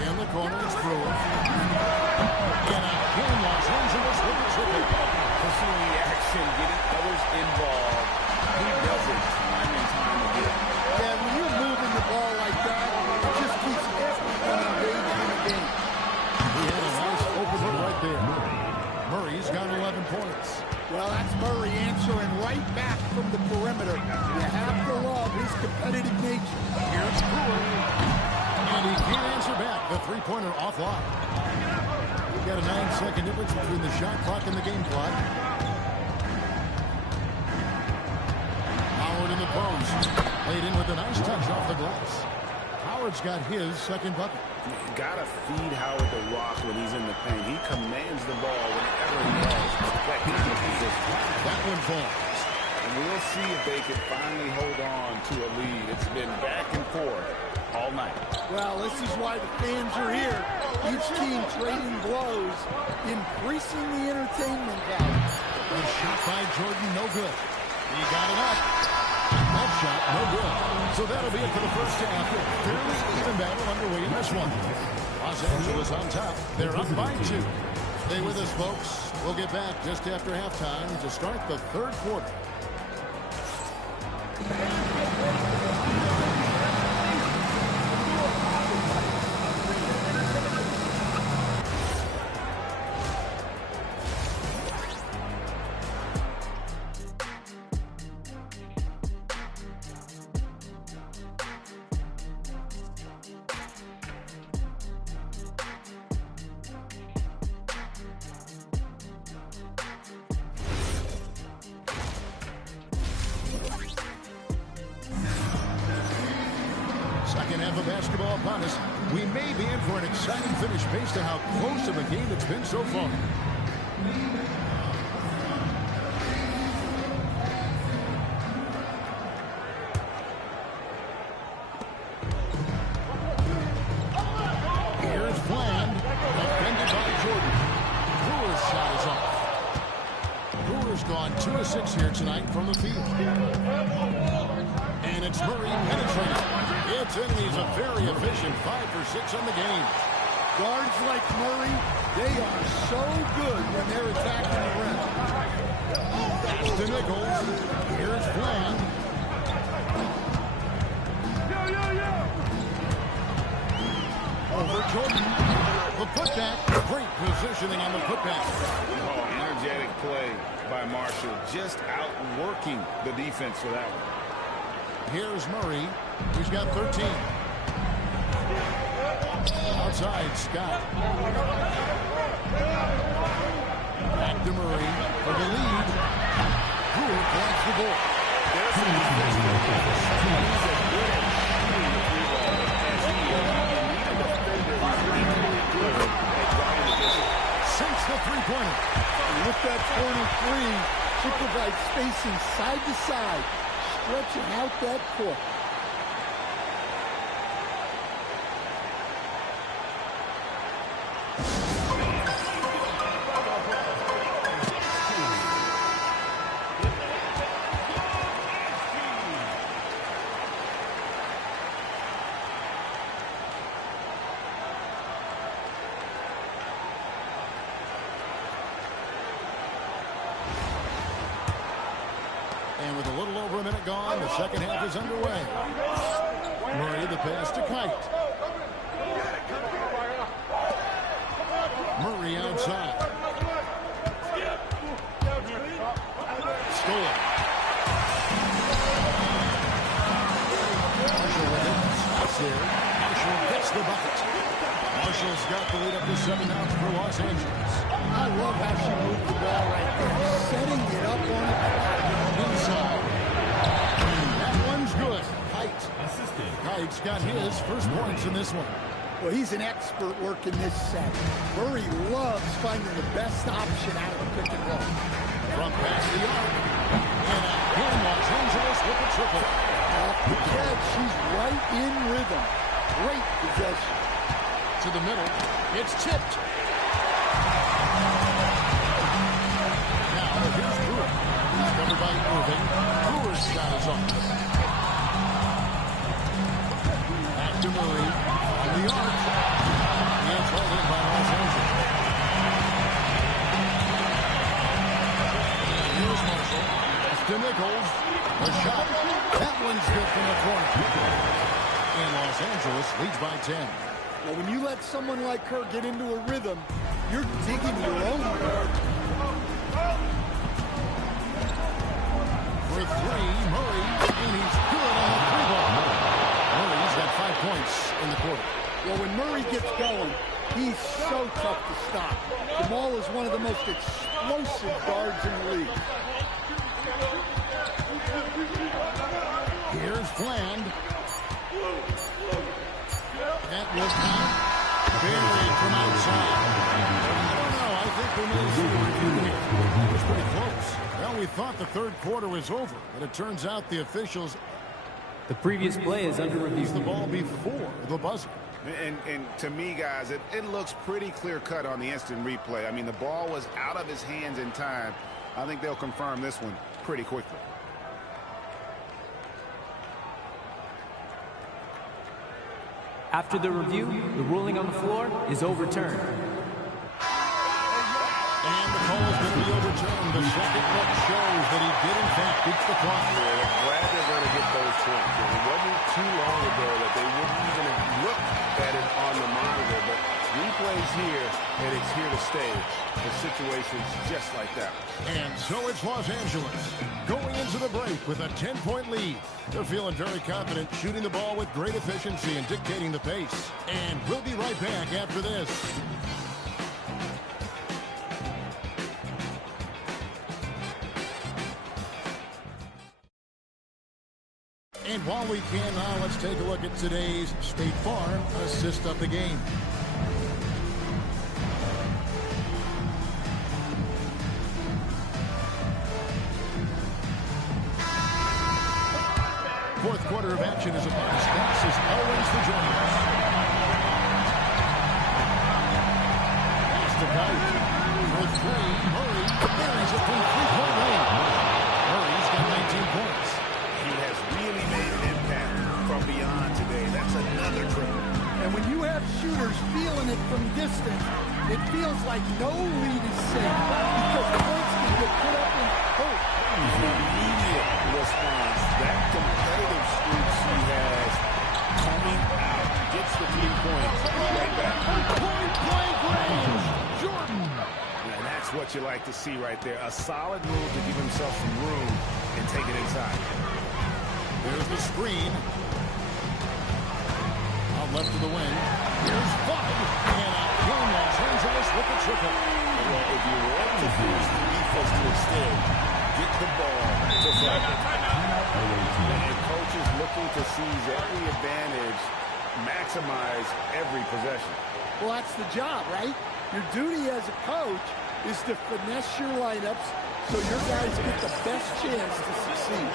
In the corner, it's Brewer. And again, Los Angeles with the triple. To see the action, getting others involved. He does it time and time again. Yeah, when you're moving the ball like that, it just keeps everyone engaged in the game. He had a nice open look right there. Murray's got 11 points. Well, that's Murray answering right back from the perimeter. You have to love his competitive nature. Here's Brewer. And he can't answer back. The three-pointer offline. We've got a 9-second difference between the shot clock and the game clock. Howard in the post. Laid in with a nice touch off the glass. Howard's got his second bucket. You gotta feed Howard the rock when he's in the paint. He commands the ball whenever he has that kind of position. That one falls. And we'll see if they can finally hold on to a lead. It's been back and forth all night. Well, this is why the fans are here. Each team trading blows, increasing the entertainment value. A shot by Jordan, no good. He got it up. That shot, no good. So that'll be it for the first half. Fairly even battle underway in this one. Los Angeles on top. They're up by 2. Stay with us, folks. We'll get back just after halftime to start the third quarter. Second half of basketball upon us. We may be in for an exciting finish based on how close of a game it's been so far. Here's Bland, defended by Jordan. Brewer's shot is off. Brewer's gone 2 of 6 here tonight from the field. And it's Murray penetrating. It's in. He's a very efficient 5 for 6 on the game. Guards like Murray, they are so good when they're attacking the rim. Pass to Nichols. Here's Bland. Over Jordan. The putback. Great positioning on the putback. Oh, energetic play by Marshall. Just outworking the defense for that one. Here's Murray. He's got 13. Outside, Scott. Back to Murray for the lead. Brewer grabs the ball. There's some defense. He's as good at shooting the three ball as he is. You need a defender who's equally good at guarding against it. Sinks the three-pointer. With that corner three, she provides spacing side to side, stretching out that court. And with a little over a minute gone, the second half is underway. Murray, the pass to Kite. Murray outside. Stolen. Marshall with it. Stops there. Marshall gets the bucket. Marshall's got the lead up to 7 now for Los Angeles. I love how she moved the ball right there, setting it up on the inside. That one's good. Kite's got his first points in this one. Well, he's an expert working this set. Murray loves finding the best option out of the pick and roll. From past the arc. And again, Los Angeles with a triple. Off the catch, she's right in rhythm. Great possession. To the middle. It's tipped. Now, here's Brewer. He's covered by Irving. Brewer's shot is off. Back to Murray. On the arc. And it's held in by Los Angeles. Here's Marshall. To Nichols. A shot. That one's good from the corner. And Los Angeles leads by 10. Well, when you let someone like her get into a rhythm, you're digging your own yard. For three, Murray, and he's good on the three ball. Murray's got 5 points in the quarter. Well, when Murray gets going, he's so tough to stop. Jamal is one of the most explosive guards in the league. Here's Fland. That will count. Buried from outside. I don't know. I think we may see a review here. It was pretty close. Well, we thought the third quarter was over, but it turns out the officials... The previous play is under review. The ball before the buzzer. And to me, guys, it looks pretty clear-cut on the instant replay. I mean, the ball was out of his hands in time. I think they'll confirm this one pretty quickly. After the review, the ruling on the floor is overturned. And the call is going to be overturned. The second look shows that he did, in fact, beat the clock. Yeah, I'm glad they're going to get those points. It wasn't too long ago that they wouldn't even have looked at it on the monitor, but replay's here, and it's here to stay in situations just like that. And so it's Los Angeles going into the break with a 10-point lead. They're feeling very confident, shooting the ball with great efficiency and dictating the pace. And we'll be right back after this. And while we can now, let's take a look at today's State Farm assist of the game. Fourth quarter of action is upon us. This is Owens for joining us. Pass to Kite. For three, Murray buries it from three-point range. Murray's got 19 points. He has really made an impact from beyond today. That's another triple. And when you have shooters feeling it from distance, it feels like no lead is safe because points can get put up in hope. Immediate response. That competitive streak he has coming out. Gets the 3 points. Right back. Point range. Jordan. And that's what you like to see right there. A solid move to give himself some room and take it inside. There's the screen. Out left to the wing. Here's Bud. And out came Los Angeles with the triple. Well, if you want to force the defense to extend, get the ball to Franklin. And coach is looking to seize every advantage, maximize every possession. Well, that's the job, right? Your duty as a coach is to finesse your lineups so your guys get the best chance to succeed.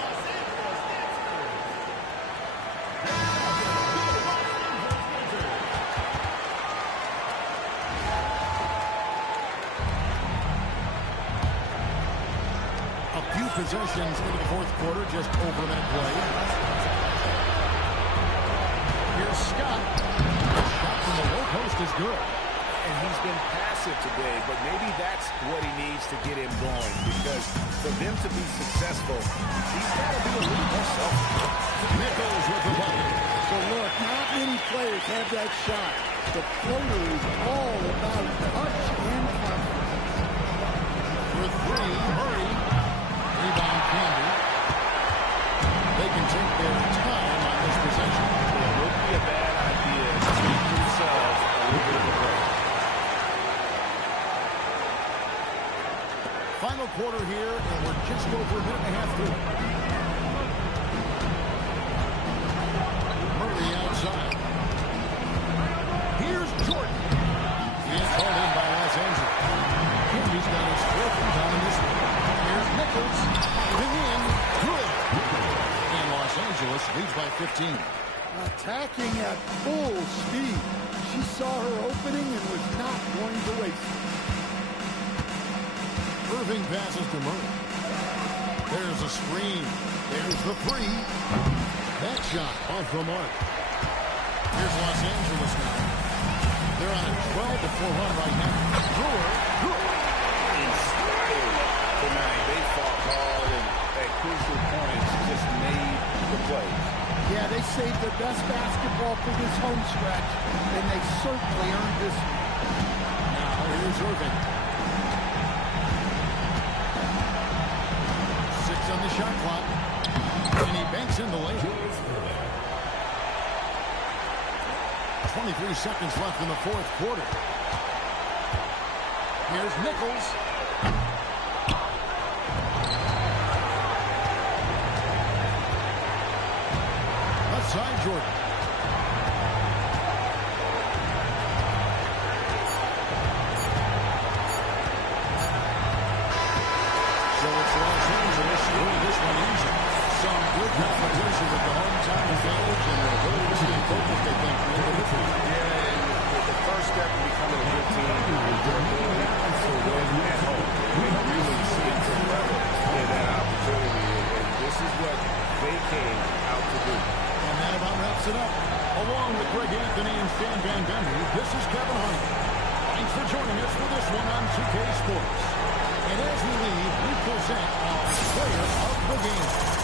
A few possessions into the fourth quarter, just over a minute played. Here's Scott. The shot from the low post is good. And he's been passive today, but maybe that's what he needs to get him going, because for them to be successful, he's got to be a little more selfish. Nichols with the bucket. So look, not many players have that shot. The floater is all about touch and confidence. For three, Murray. Rebound, Candy. They can take their time on this possession. It would be a bad idea to keep themselves a little bit of a break. Final quarter here, and we're just over a minute and a half through. Murray outside. Here's Jordan. He is called in by Los Angeles. He's got his fourth rebound in this one. Here's Nichols. Moving in. Good. And Los Angeles leads by 15. Attacking at full speed. She saw her opening and was not going to waste it. Irving passes to Murray. There's a screen. There's the three. That shot off the mark. Here's Los Angeles now. They're on a 12-4 run right now. Brewer. Inspired tonight. They fought hard and at crucial points just made the plays. Yeah, they saved their best basketball for this home stretch, and they certainly earned this one. Now here's Irving. 6 on the shot clock. And he banks in the lane. 23 seconds left in the fourth quarter. Here's Nichols. Left side, Jordan. So it's Los Angeles winning this one easy. Some good competition with the hometown advantage and their ability to stay focused, I think. Yeah, and the first step in becoming a good team is their ability to win at home. They really seem to level in that opportunity, and this is what they came out to do. And that about wraps it up. Along with Greg Anthony and Stan Van Gundy, this is Kevin Harlan. Thanks for joining us for this one on 2K Sports. And as we leave, we present our player of the game.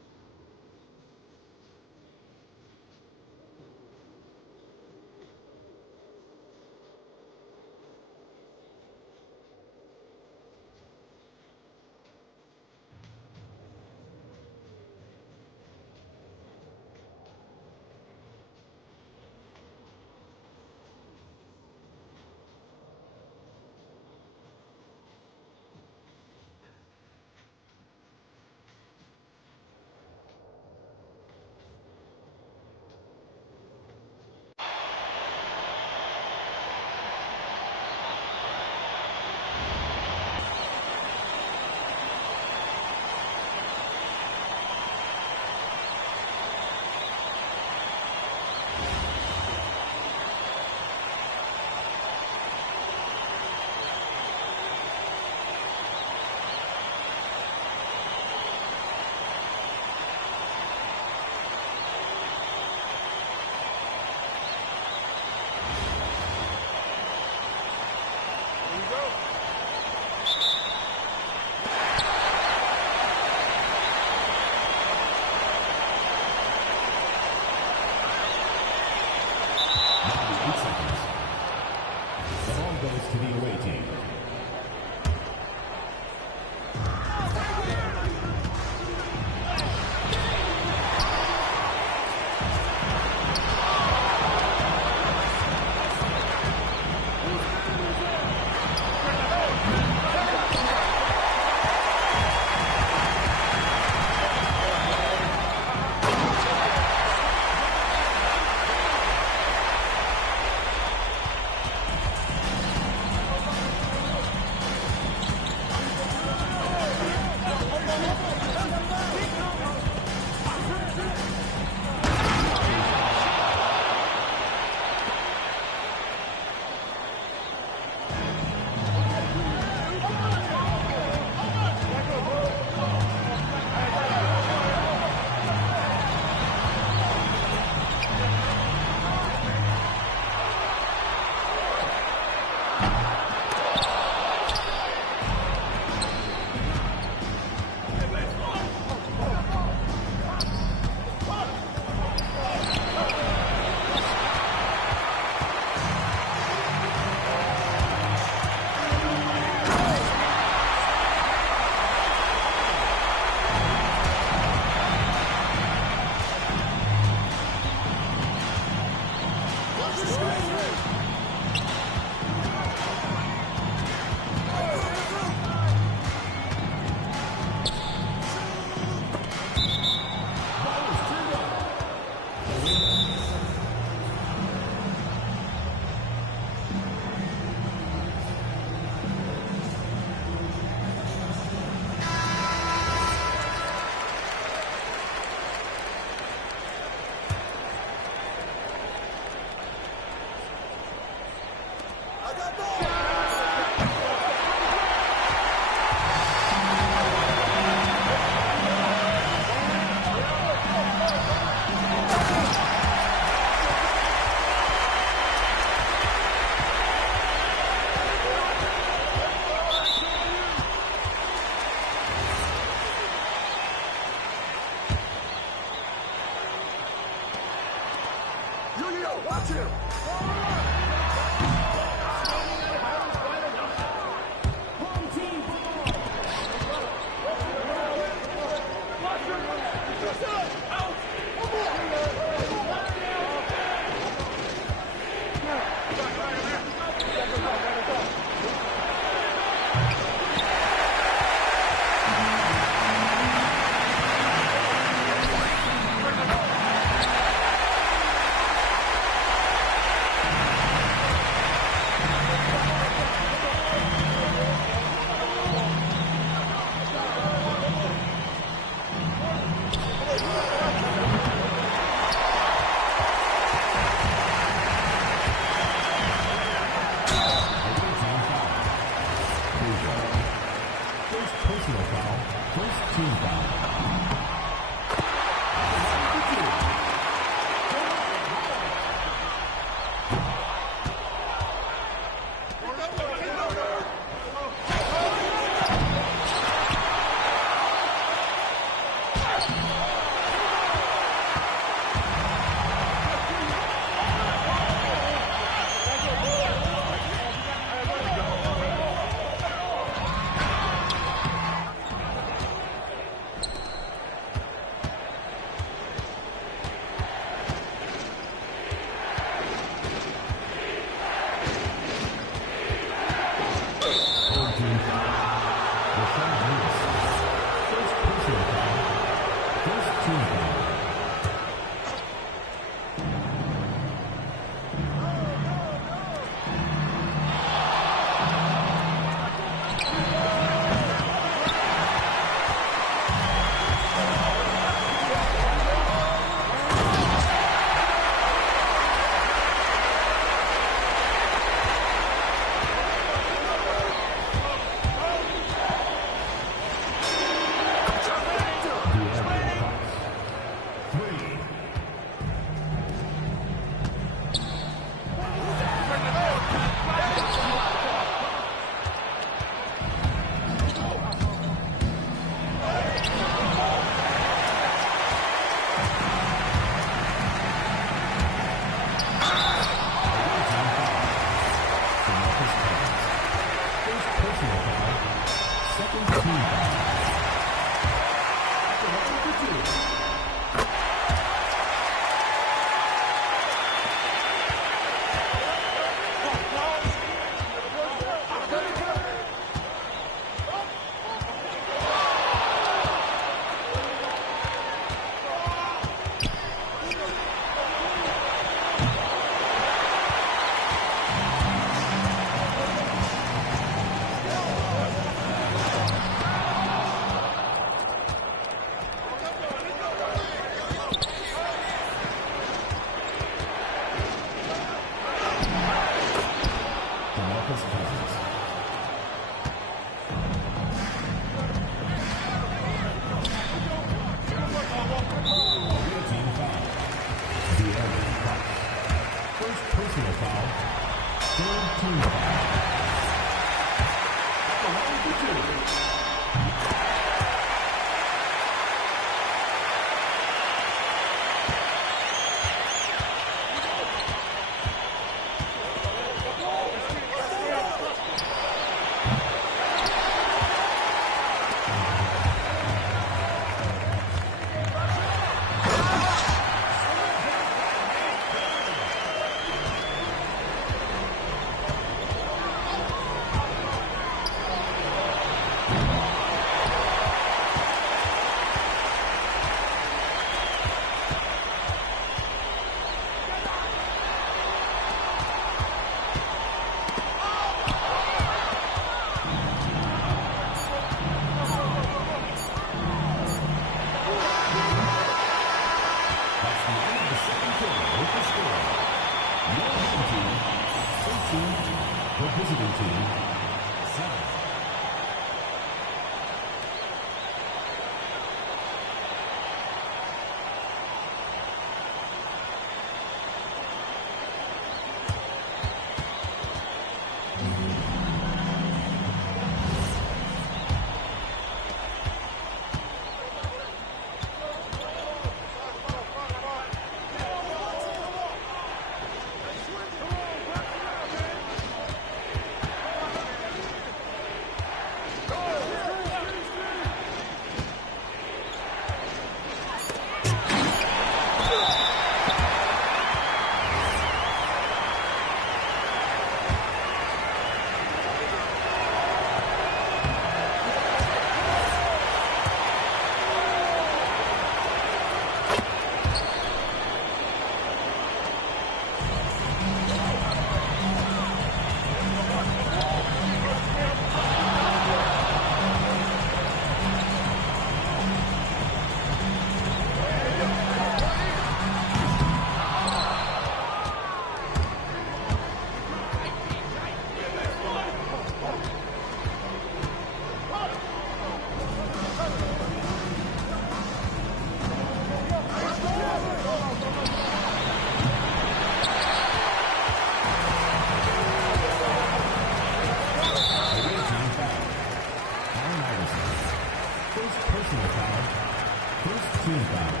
team foul.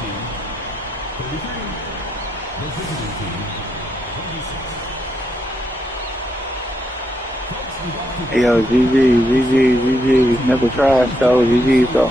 team, 33. The visiting team, 26. Hey, yo, GG. Never trash, though. GG, though.